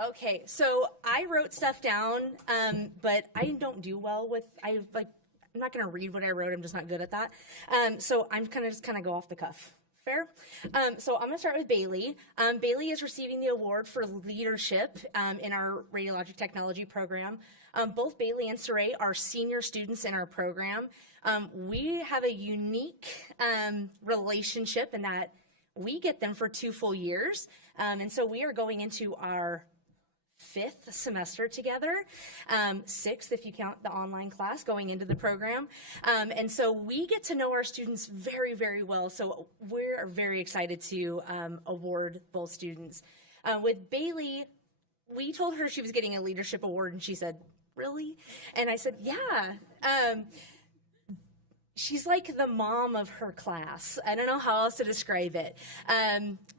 Okay, so I wrote stuff down, but I don't do well with, I'm not going to read what I wrote. I'm just not good at that. So I'm going to just kind of go off the cuff. Fair? So I'm going to start with Bailey. Bailey is receiving the award for leadership in our radiologic technology program. Both Bailey and Saray are senior students in our program. We have a unique relationship in that we get them for 2 full years. And so we are going into our 5th semester together, 6th if you count the online class going into the program. And so we get to know our students very, very well. So we're very excited to award both students. With Bailey, we told her she was getting a leadership award and she said, really? And I said, yeah. She's like the mom of her class. I don't know how else to describe it.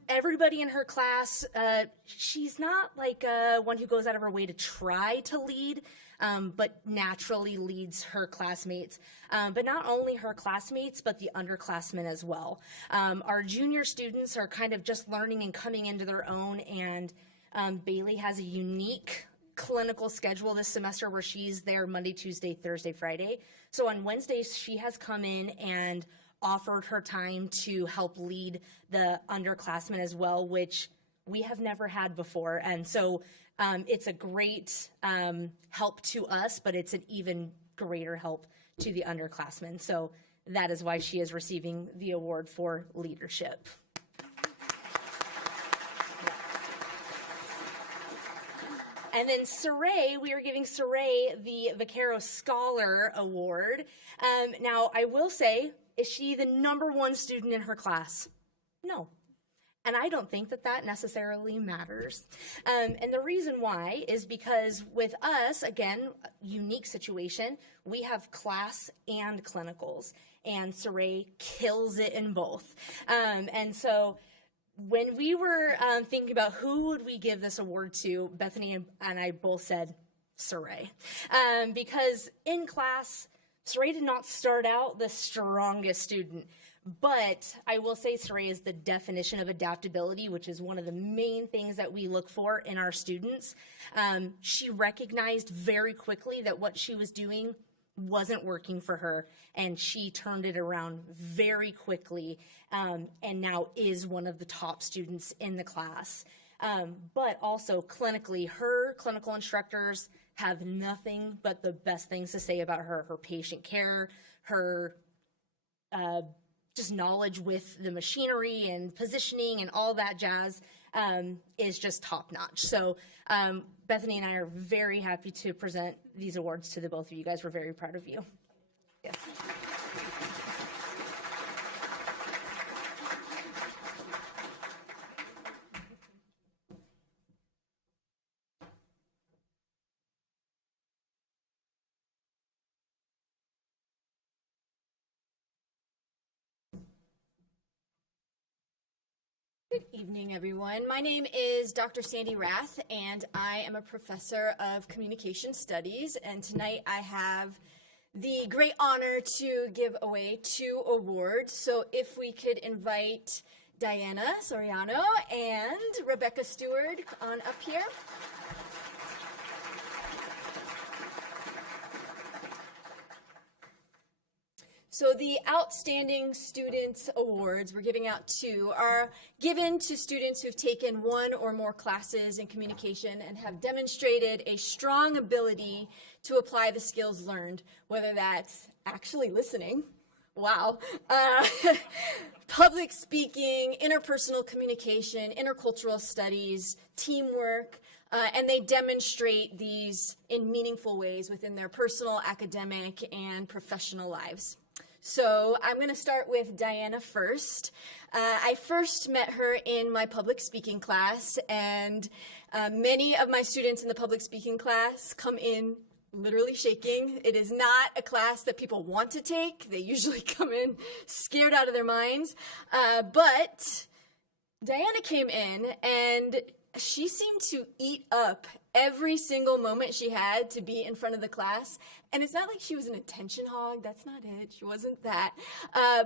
Everybody in her class, she's not like one who goes out of her way to try to lead, but naturally leads her classmates. But not only her classmates, but the underclassmen as well. Our junior students are kind of just learning and coming into their own, and Bailey has a unique clinical schedule this semester where she's there Monday, Tuesday, Thursday, Friday. So on Wednesdays, she has come in and offered her time to help lead the underclassmen as well, which we have never had before. And so it's a great help to us, but it's an even greater help to the underclassmen. So that is why she is receiving the award for leadership. And then Saray, we are giving Saray the Vaquero Scholar Award. Now, I will say, is she the #1 student in her class? No. And I don't think that that necessarily matters. And the reason why is because with us, again, unique situation, we have class and clinicals, and Saray kills it in both. And so when we were thinking about who would we give this award to, Bethany and I both said Saray. Because in class, Saray did not start out the strongest student. But I will say Saray is the definition of adaptability, which is one of the main things that we look for in our students. She recognized very quickly that what she was doing wasn't working for her, and she turned it around very quickly, and now is one of the top students in the class. But also clinically, her clinical instructors have nothing but the best things to say about her. Her patient care, her just knowledge with the machinery and positioning and all that jazz is just top notch. So Bethany and I are very happy to present these awards to the both of you guys. We're very proud of you. Yes. Good evening, everyone. My name is Dr. Sandy Rath, and I am a professor of communication studies. And tonight I have the great honor to give away 2 awards. So if we could invite Diana Soriano and Rebecca Stewart on up here. So the Outstanding Student Awards, we're giving out 2, are given to students who've taken 1 or more classes in communication and have demonstrated a strong ability to apply the skills learned, whether that's actually listening, wow, public speaking, interpersonal communication, intercultural studies, teamwork, and they demonstrate these in meaningful ways within their personal, academic, and professional lives. So I'm going to start with Diana first. I first met her in my public speaking class, and many of my students in the public speaking class come in literally shaking. It is not a class that people want to take. They usually come in scared out of their minds. But Diana came in, and she seemed to eat up every single moment she had to be in front of the class. And it's not like she was an attention hog. That's not it. She wasn't that.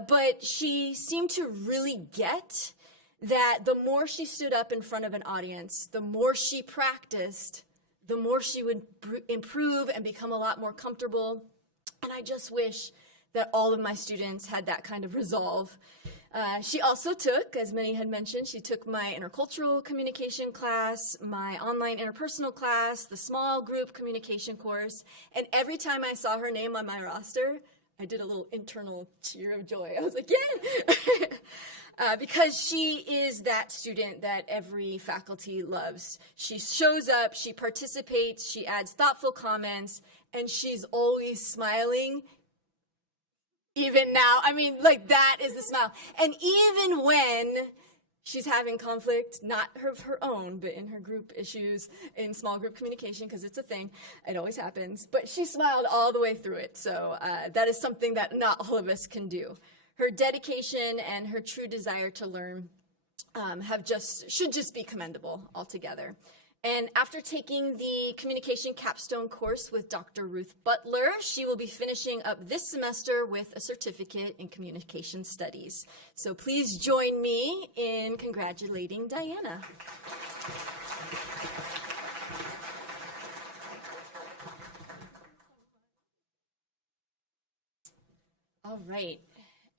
But she seemed to really get that the more she stood up in front of an audience, the more she practiced, the more she would improve and become a lot more comfortable. And I just wish that all of my students had that kind of resolve. She also took, as many had mentioned, she took my intercultural communication class, my online interpersonal class, the small group communication course, and every time I saw her name on my roster, I did a little internal cheer of joy. I was like, yeah! Because she is that student that every faculty loves. She shows up, she participates, she adds thoughtful comments, and she's always smiling. Even now, I mean, like, that is the smile. And even when she's having conflict, not of her own, but in her group issues, in small group communication, because it's a thing, it always happens, but she smiled all the way through it. So that is something that not all of us can do. Her dedication and her true desire to learn should just be commendable altogether. And after taking the communication capstone course with Dr. Ruth Butler, she will be finishing up this semester with a certificate in communication studies. So please join me in congratulating Diana. All right.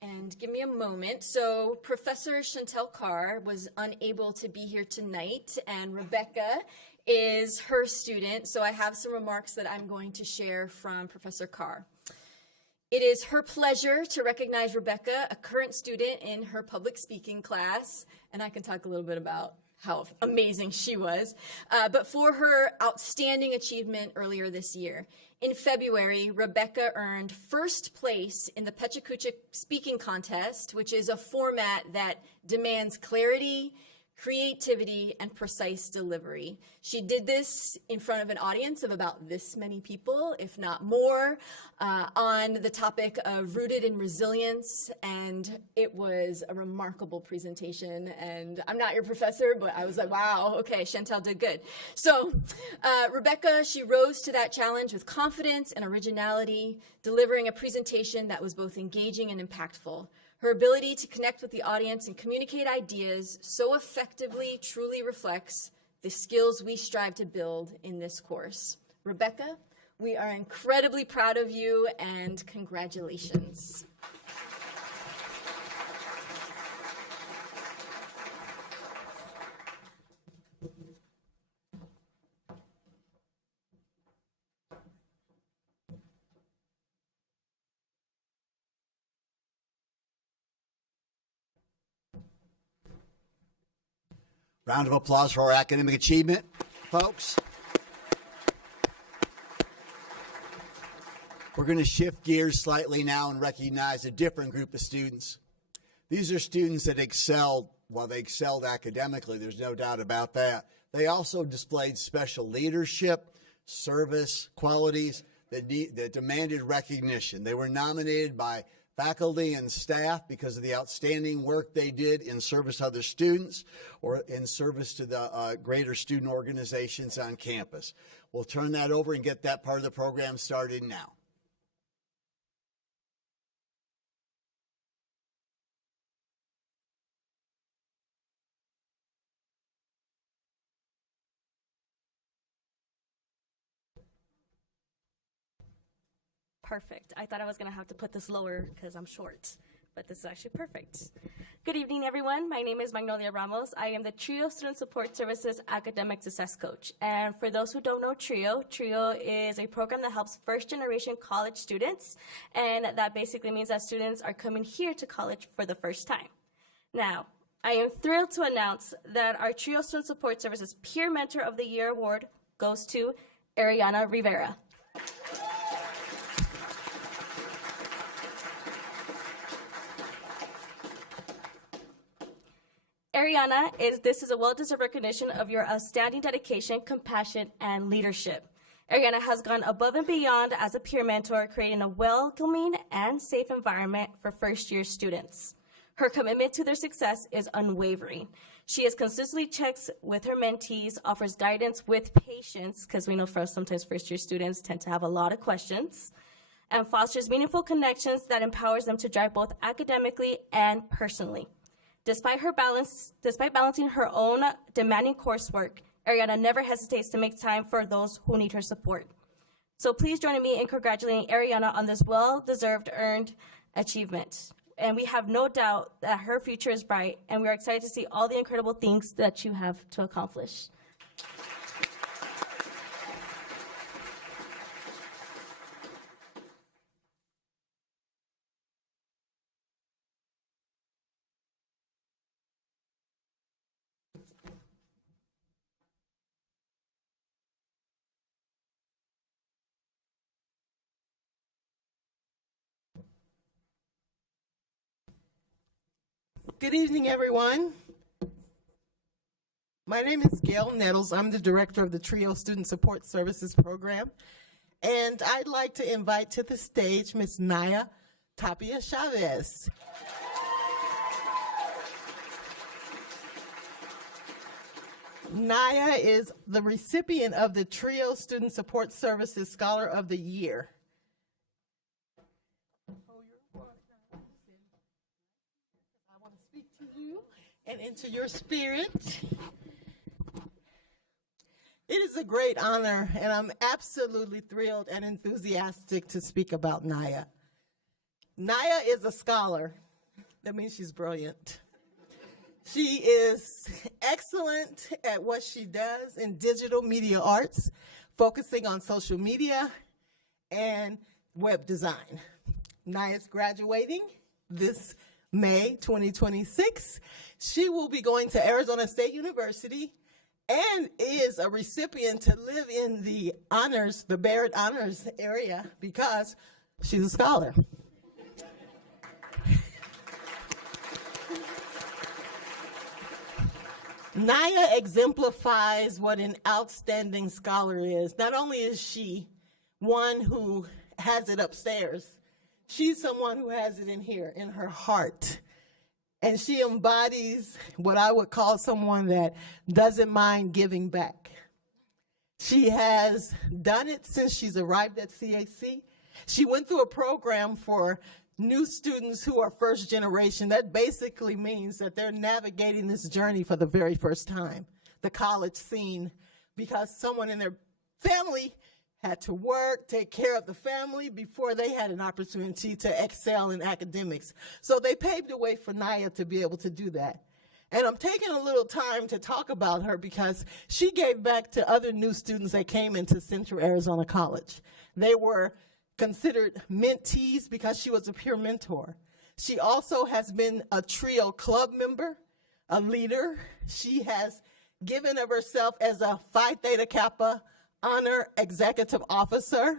And give me a moment. So Professor Chantel Carr was unable to be here tonight, and Rebecca is her student. So I have some remarks that I'm going to share from Professor Carr. It is her pleasure to recognize Rebecca, a current student in her public speaking class, and I can talk a little bit about how amazing she was, but for her outstanding achievement earlier this year. In February, Rebecca earned first place in the Pechakucha Speaking Contest, which is a format that demands clarity, creativity, and precise delivery. She did this in front of an audience of about this many people, if not more, on the topic of rooted in resilience, and it was a remarkable presentation. And I'm not your professor, but I was like, wow, okay, Chantel did good. So Rebecca, she rose to that challenge with confidence and originality, delivering a presentation that was both engaging and impactful. Her ability to connect with the audience and communicate ideas so effectively truly reflects the skills we strive to build in this course. Rebecca, we are incredibly proud of you, and congratulations. Round of applause for our academic achievement, folks. We're going to shift gears slightly now and recognize a different group of students. These are students that excelled, well, they excelled academically, there's no doubt about that. They also displayed special leadership, service, qualities that demanded recognition. They were nominated by faculty and staff because of the outstanding work they did in service to other students or in service to the greater student organizations on campus. We'll turn that over and get that part of the program started now. Perfect. I thought I was going to have to put this lower because I'm short, but this is actually perfect. Good evening, everyone. My name is Magnolia Ramos. I am the TRIO Student Support Services Academic Success Coach. And for those who don't know TRIO is a program that helps first-generation college students, and that basically means that students are coming here to college for the first time. Now, I am thrilled to announce that our TRIO Student Support Services Peer Mentor of the Year award goes to Ariana Rivera. Ariana, this is a well-deserved recognition of your outstanding dedication, compassion, and leadership. Ariana has gone above and beyond as a peer mentor, creating a welcoming and safe environment for first-year students. Her commitment to their success is unwavering. She has consistently checks with her mentees, offers guidance with patience, because we know sometimes first-year students tend to have a lot of questions, and fosters meaningful connections that empowers them to drive both academically and personally. Despite balancing her own demanding coursework, Ariana never hesitates to make time for those who need her support. So please join me in congratulating Ariana on this well-deserved earned achievement. And we have no doubt that her future is bright, and we are excited to see all the incredible things that you have to accomplish. Good evening, everyone. My name is Gail Nettles. I'm the director of the TRIO Student Support Services Program. And I'd like to invite to the stage Ms. Naya Tapia Chavez. Naya is the recipient of the TRIO Student Support Services Scholar of the Year. And into your spirit. It is a great honor, and I'm absolutely thrilled and enthusiastic to speak about Naya. Naya is a scholar. That means she's brilliant. She is excellent at what she does in digital media arts, focusing on social media and web design. Naya's graduating this May 2026. She will be going to Arizona State University and is a recipient to live in the honors, the Barrett Honors area, because she's a scholar. Naya exemplifies what an outstanding scholar is. Not only is she one who has it upstairs, she's someone who has it in here, in her heart. And she embodies what I would call someone that doesn't mind giving back. She has done it since she's arrived at CAC. She went through a program for new students who are first generation. That basically means that they're navigating this journey for the very first time, the college scene, because someone in their family had to work, take care of the family before they had an opportunity to excel in academics. So they paved the way for Naya to be able to do that. And I'm taking a little time to talk about her because she gave back to other new students that came into Central Arizona College. They were considered mentees because she was a peer mentor. She also has been a TRIO club member, a leader. She has given of herself as a Phi Theta Kappa Honor Executive Officer.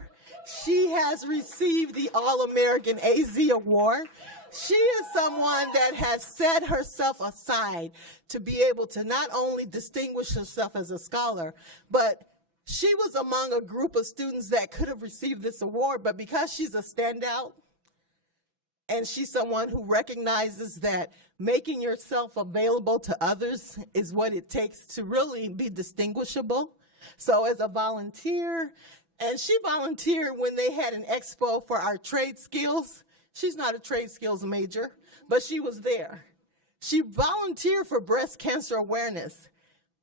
She has received the All-American AZ Award. She is someone that has set herself aside to be able to not only distinguish herself as a scholar, but she was among a group of students that could have received this award, but because she's a standout, and she's someone who recognizes that making yourself available to others is what it takes to really be distinguishable. So as a volunteer, and she volunteered when they had an expo for our trade skills. She's not a trade skills major, but she was there. She volunteered for breast cancer awareness.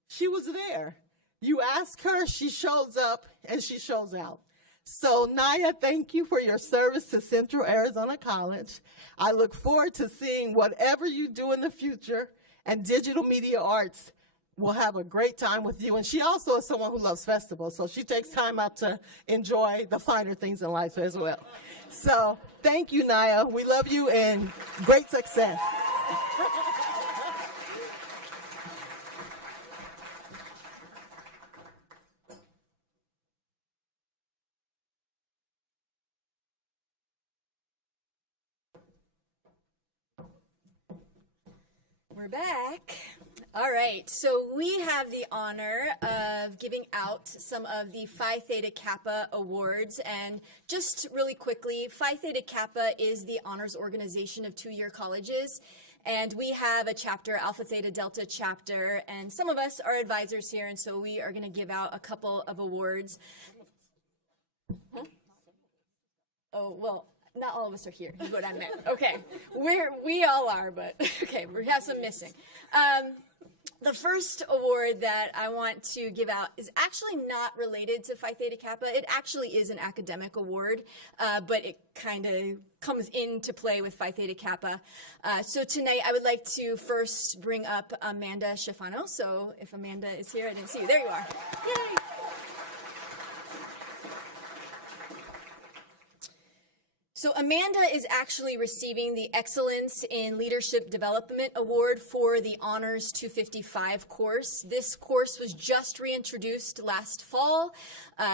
She was there. You ask her, she shows up, and she shows out. So Naya, thank you for your service to Central Arizona College. I look forward to seeing whatever you do in the future, and digital media arts will have a great time with you. And she also is someone who loves festivals, so she takes time out to enjoy the finer things in life as well. So thank you, Naya. We love you and great success. We're back. All right, so we have the honor of giving out some of the Phi Theta Kappa awards. And just really quickly, Phi Theta Kappa is the honors organization of two-year colleges. And we have a chapter, Alpha Theta Delta chapter, and some of us are advisors here, and so we are going to give out a couple of awards. Huh? Oh, well, not all of us are here, is what I meant. Okay, we all are, but okay, we have some missing. The first award that I want to give out is actually not related to Phi Theta Kappa. It actually is an academic award, but it kind of comes into play with Phi Theta Kappa. So tonight I would like to first bring up Amanda Schifano. So if Amanda is here, I didn't see you. There you are. Yay! So Amanda is actually receiving the Excellence in Leadership Development Award for the Honors 255 course. This course was just reintroduced last fall,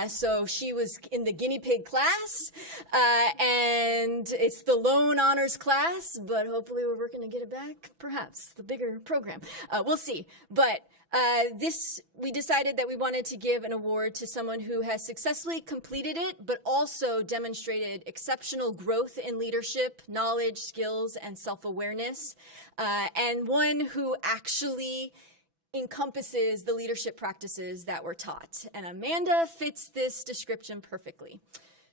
so she was in the guinea pig class, and it's the lone honors class, but hopefully we're working to get it back, perhaps, the bigger program. We'll see, but we decided that we wanted to give an award to someone who has successfully completed it, but also demonstrated exceptional growth in leadership, knowledge, skills, and self-awareness, and one who actually encompasses the leadership practices that were taught. And Amanda fits this description perfectly.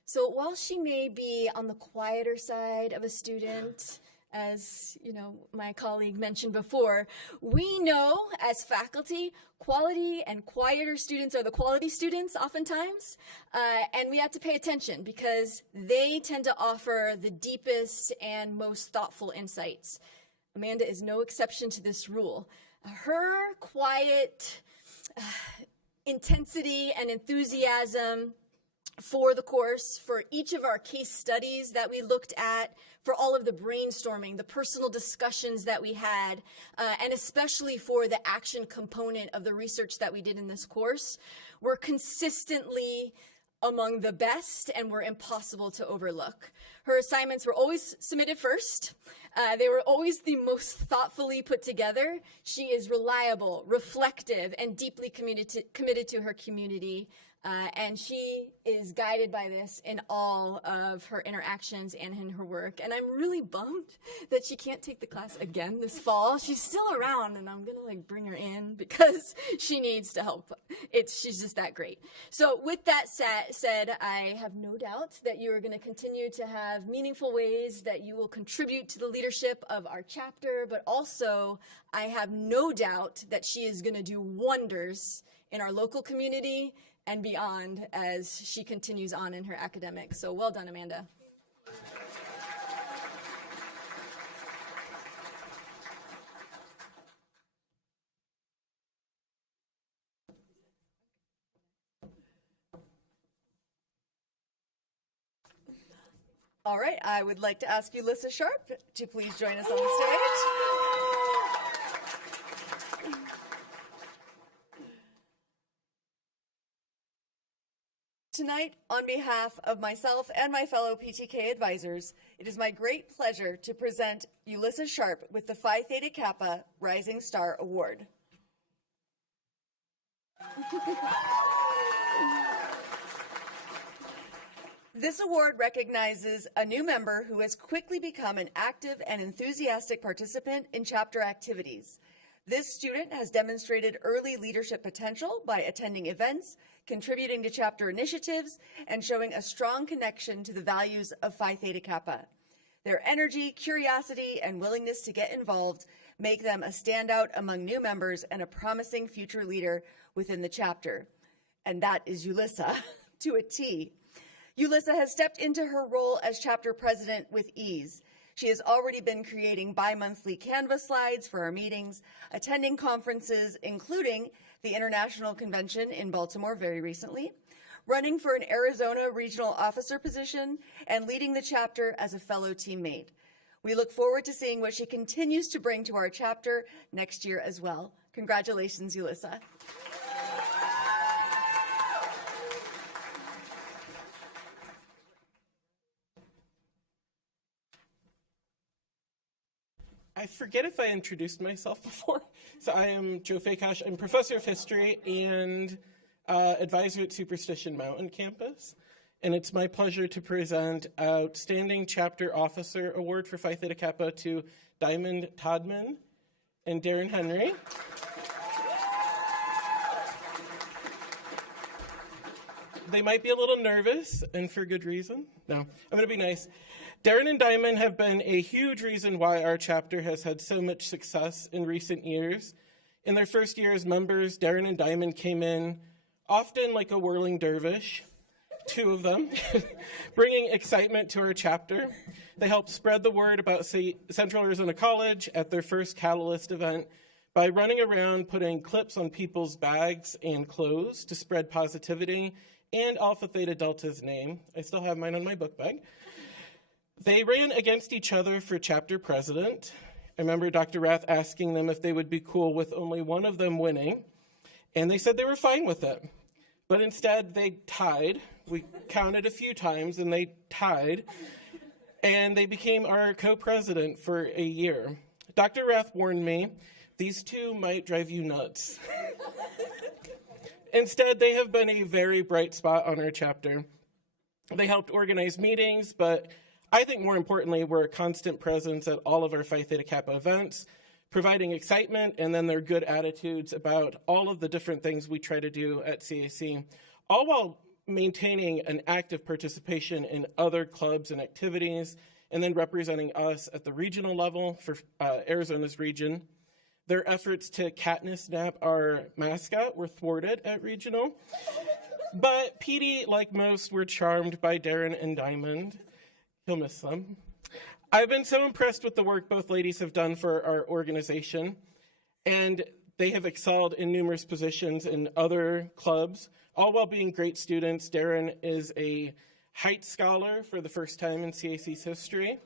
So while she may be on the quieter side of a student, as you know, my colleague mentioned before, we know as faculty, quality and quieter students are the quality students oftentimes, and we have to pay attention because they tend to offer the deepest and most thoughtful insights. Amanda is no exception to this rule. Her quiet intensity and enthusiasm for the course, for each of our case studies that we looked at, for all of the brainstorming, the personal discussions that we had, and especially for the action component of the research that we did in this course, were consistently among the best and were impossible to overlook. Her assignments were always submitted first. They were always the most thoughtfully put together. She is reliable, reflective, and deeply committed to her community. And she is guided by this in all of her interactions and in her work. And I'm really bummed that she can't take the class again this fall. She's still around, and I'm going to bring her in because she needs to help. She's just that great. So with that said, I have no doubt that you are going to continue to have meaningful ways that you will contribute to the leadership of our chapter, but also I have no doubt that she is going to do wonders in our local community and beyond as she continues on in her academics. So well done, Amanda. All right, I would like to ask Ulissa Sharp to please join us on the stage. Tonight, on behalf of myself and my fellow PTK advisors, it is my great pleasure to present Ulissa Sharp with the Phi Theta Kappa Rising Star Award. This award recognizes a new member who has quickly become an active and enthusiastic participant in chapter activities. This student has demonstrated early leadership potential by attending events, contributing to chapter initiatives, and showing a strong connection to the values of Phi Theta Kappa. Their energy, curiosity, and willingness to get involved make them a standout among new members and a promising future leader within the chapter. And that is Ulissa to a T. Ulissa has stepped into her role as chapter president with ease. She has already been creating bi-monthly Canvas slides for our meetings, attending conferences, including the International Convention in Baltimore very recently, running for an Arizona regional officer position, and leading the chapter as a fellow teammate. We look forward to seeing what she continues to bring to our chapter next year as well. Congratulations, Ulissa. I forget if I introduced myself before. So I am Joe Fakehash. I'm professor of history and advisor at Superstition Mountain campus. And it's my pleasure to present Outstanding Chapter Officer Award for Phi Theta Kappa to Diamond Todman and Darren Henry. They might be a little nervous, and for good reason. No, I'm going to be nice. Darren and Diamond have been a huge reason why our chapter has had so much success in recent years. In their first year as members, Darren and Diamond came in often like a whirling dervish, two of them, bringing excitement to our chapter. They helped spread the word about Central Arizona College at their first Catalyst event by running around putting clips on people's bags and clothes to spread positivity and Alpha Theta Delta's name. I still have mine on my book bag. They ran against each other for chapter president. I remember Dr. Rath asking them if they would be cool with only one of them winning, and they said they were fine with it. But instead, they tied. We counted a few times, and they tied, and they became our co-president for a year. Dr. Rath warned me, these two might drive you nuts. Instead, they have been a very bright spot on our chapter. They helped organize meetings, but I think more importantly, were a constant presence at all of our Phi Theta Kappa events, providing excitement and then their good attitudes about all of the different things we try to do at CAC, all while maintaining an active participation in other clubs and activities, and then representing us at the regional level for Arizona's region. Their efforts to Katniss nap our mascot were thwarted at regional, but PD, like most, were charmed by Darren and Diamond. He'll miss them. I've been so impressed with the work both ladies have done for our organization, and they have excelled in numerous positions in other clubs, all while being great students. Darren is a Heights Scholar for the first time in CAC's history.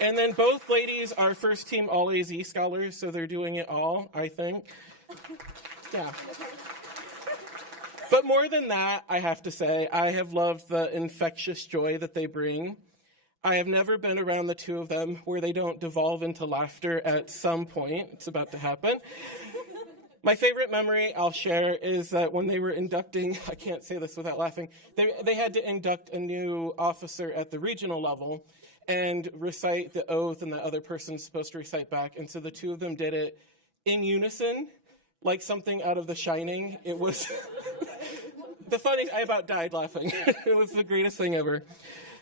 And then both ladies are first team All-AZ scholars, so they're doing it all, I think. Yeah. But more than that, I have to say, I have loved the infectious joy that they bring. I have never been around the two of them where they don't devolve into laughter at some point. It's about to happen. My favorite memory I'll share is that when they were inducting, I can't say this without laughing, they had to induct a new officer at the regional level and recite the oath, and the other person's supposed to recite back. And so the two of them did it in unison, like something out of The Shining. It was I about died laughing. It was the greatest thing ever.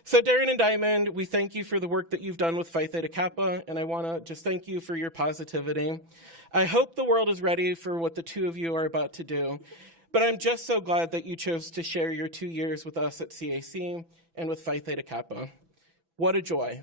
So Darren and Diamond, we thank you for the work that you've done with Phi Theta Kappa, and I want to just thank you for your positivity. I hope the world is ready for what the two of you are about to do, but I'm just so glad that you chose to share your 2 years with us at CAC and with Phi Theta Kappa. What a joy.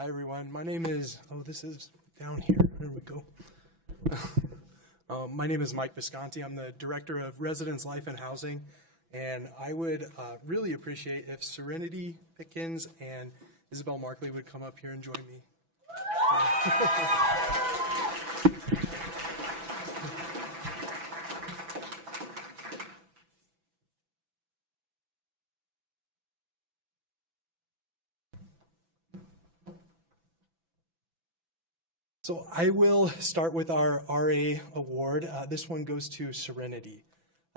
Hi, everyone. My name is, this is down here. There we go. My name is Mike Visconti. I'm the Director of Residence Life and Housing, and I would really appreciate if Serenity Pickens and Isabel Markley would come up here and join me. So I will start with our RA award. This one goes to Serenity.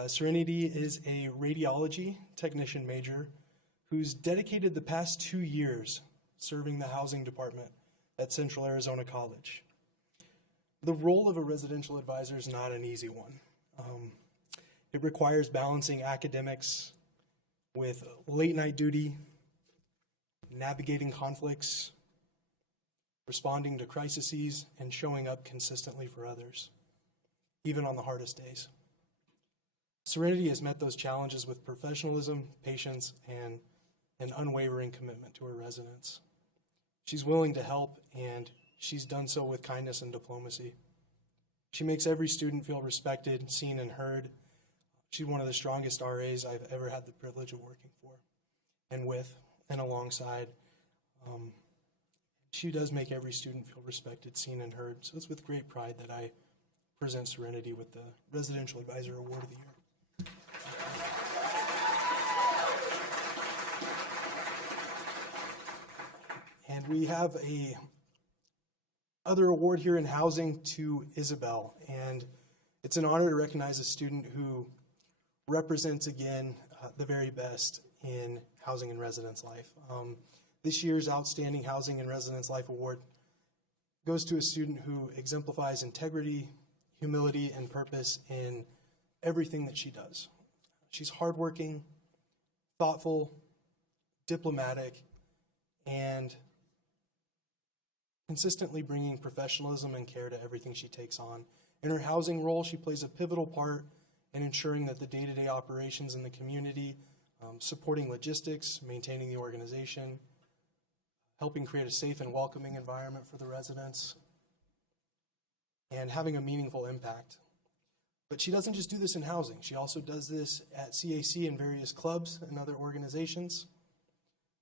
Serenity is a radiology technician major who's dedicated the past 2 years serving the housing department at Central Arizona College. The role of a residential advisor is not an easy one. It requires balancing academics with late night duty, navigating conflicts, responding to crises, and showing up consistently for others, even on the hardest days. Serenity has met those challenges with professionalism, patience, and an unwavering commitment to her residents. She's willing to help, and she's done so with kindness and diplomacy. She makes every student feel respected, seen, and heard. She's one of the strongest RAs I've ever had the privilege of working for and with and alongside. She does make every student feel respected, seen, and heard. So it's with great pride that I present Serenity with the Residential Advisor Award of the Year. And we have a other award here in housing to Isabel, and it's an honor to recognize a student who represents again the very best in housing and residence life. This year's Outstanding Housing and Residence Life Award goes to a student who exemplifies integrity, humility, and purpose in everything that she does. She's hardworking, thoughtful, diplomatic, and consistently bringing professionalism and care to everything she takes on. In her housing role, she plays a pivotal part in ensuring that the day-to-day operations in the community, supporting logistics, maintaining the organization, helping create a safe and welcoming environment for the residents, and having a meaningful impact. But she doesn't just do this in housing. She also does this at CAC and various clubs and other organizations,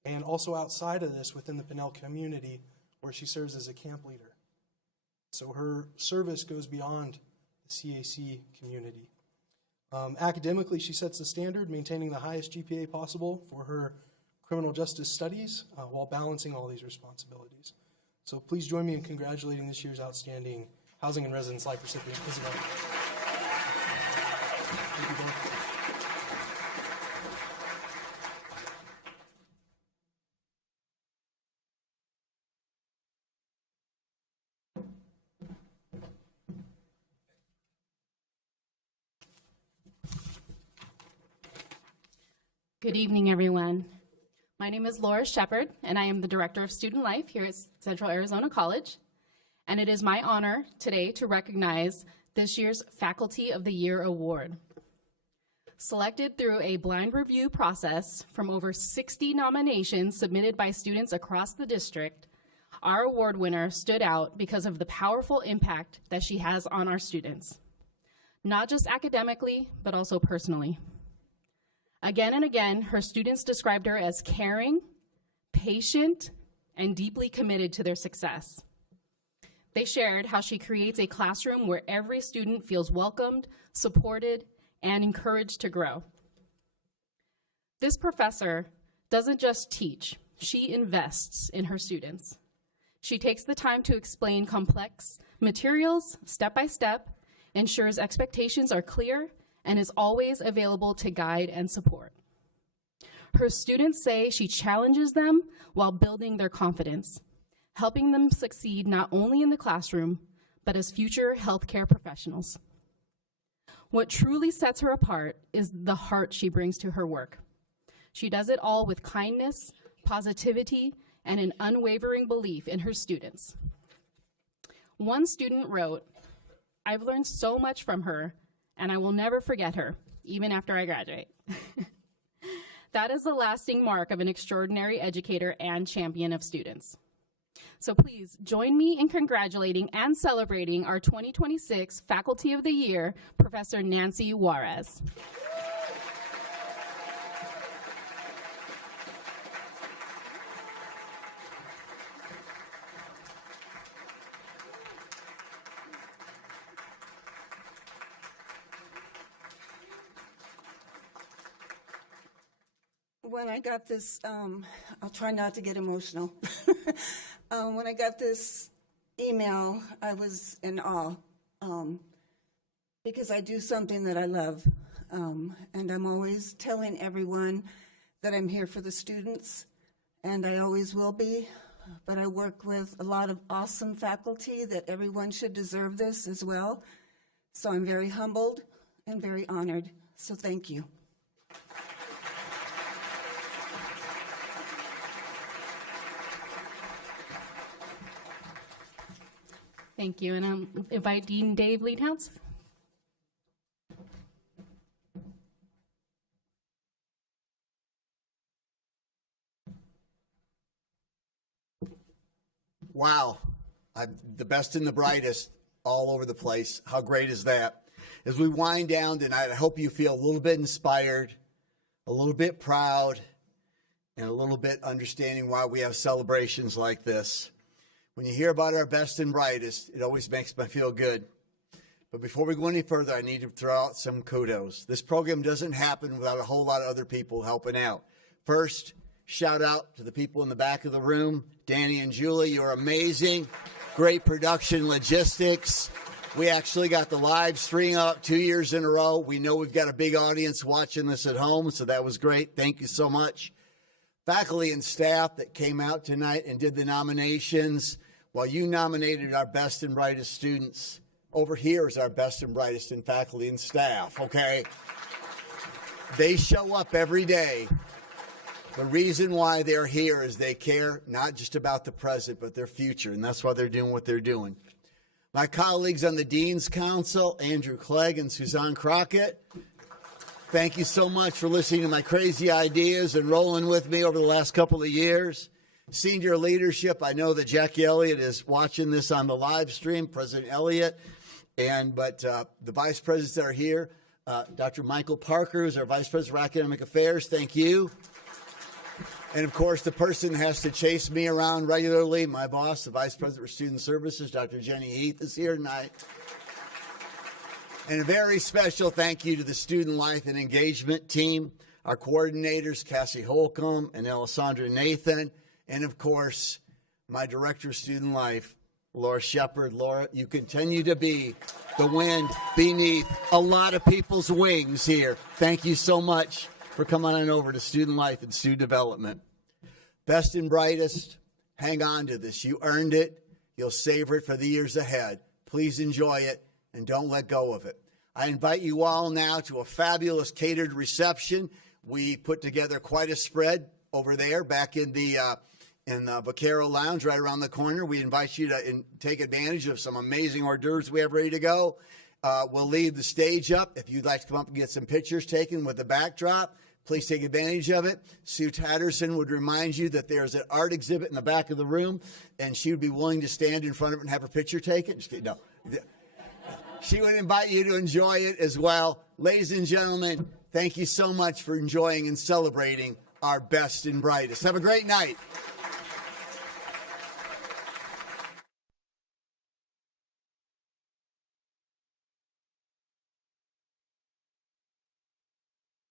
and also outside of this within the Pinnell community, where she serves as a camp leader. So her service goes beyond the CAC community. Academically, she sets the standard, maintaining the highest GPA possible for her criminal justice studies while balancing all these responsibilities. So please join me in congratulating this year's Outstanding Housing and Residence Life recipient, Isabel. Thank you both. Good evening, everyone. My name is Laura Shepard, and I am the Director of Student Life here at Central Arizona College. And it is my honor today to recognize this year's Faculty of the Year Award. Selected through a blind review process from over 60 nominations submitted by students across the district, our award winner stood out because of the powerful impact that she has on our students, not just academically, but also personally. Again and again, her students described her as caring, patient, and deeply committed to their success. They shared how she creates a classroom where every student feels welcomed, supported, and encouraged to grow. This professor doesn't just teach, she invests in her students. She takes the time to explain complex materials step by step, ensures expectations are clear, and is always available to guide and support. Her students say she challenges them while building their confidence, helping them succeed not only in the classroom, but as future healthcare professionals. What truly sets her apart is the heart she brings to her work. She does it all with kindness, positivity, and an unwavering belief in her students. One student wrote, "I've learned so much from her, and I will never forget her, even after I graduate." That is the lasting mark of an extraordinary educator and champion of students. So please join me in congratulating and celebrating our 2026 Faculty of the Year, Professor Nancy Juarez. When I got this, I'll try not to get emotional. When I got this email, I was in awe because I do something that I love. And I'm always telling everyone that I'm here for the students, and I always will be. But I work with a lot of awesome faculty that everyone should deserve this as well. So I'm very humbled and very honored. So thank you. Thank you, and I'll invite Dean Dave Leadhouse. Wow, the best and the brightest all over the place. How great is that? As we wind down tonight, I hope you feel a little bit inspired, a little bit proud, and a little bit understanding why we have celebrations like this. When you hear about our best and brightest, it always makes me feel good. But before we go any further, I need to throw out some kudos. This program doesn't happen without a whole lot of other people helping out. First, shout out to the people in the back of the room. Danny and Julie, you're amazing. Great production logistics. We actually got the live stream up 2 years in a row. We know we've got a big audience watching this at home, so that was great. Thank you so much. Faculty and staff that came out tonight and did the nominations. While you nominated our best and brightest students, over here is our best and brightest in faculty and staff, okay? They show up every day. The reason why they're here is they care not just about the present, but their future, and that's why they're doing what they're doing. My colleagues on the Dean's Council, Andrew Clegg and Suzanne Crockett, thank you so much for listening to my crazy ideas and rolling with me over the last couple of years. Senior leadership, I know that Jackie Elliott is watching this on the live stream, President Elliott, but the vice presidents that are here, Dr. Michael Parker, who's our vice president for academic affairs, thank you. And of course, the person that has to chase me around regularly, my boss, the vice president for student services, Dr. Jenny Heath, is here tonight. And a very special thank you to the student life and engagement team, our coordinators, Cassie Holcomb and Alessandra Nathan, and of course, my director of student life, Laura Shepard. Laura, you continue to be the wind beneath a lot of people's wings here. Thank you so much for coming on over to student life and student development. Best and brightest, hang on to this. You earned it. You'll savor it for the years ahead. Please enjoy it and don't let go of it. I invite you all now to a fabulous catered reception. We put together quite a spread over there back in the Vaquero Lounge right around the corner. We invite you to take advantage of some amazing hors d'oeuvres we have ready to go. We'll leave the stage up. If you'd like to come up and get some pictures taken with the backdrop, please take advantage of it. Sue Tatterson would remind you that there's an art exhibit in the back of the room, and she would be willing to stand in front of it and have her picture taken. Just kidding, no. She would invite you to enjoy it as well. Ladies and gentlemen, thank you so much for enjoying and celebrating our best and brightest. Have a great night.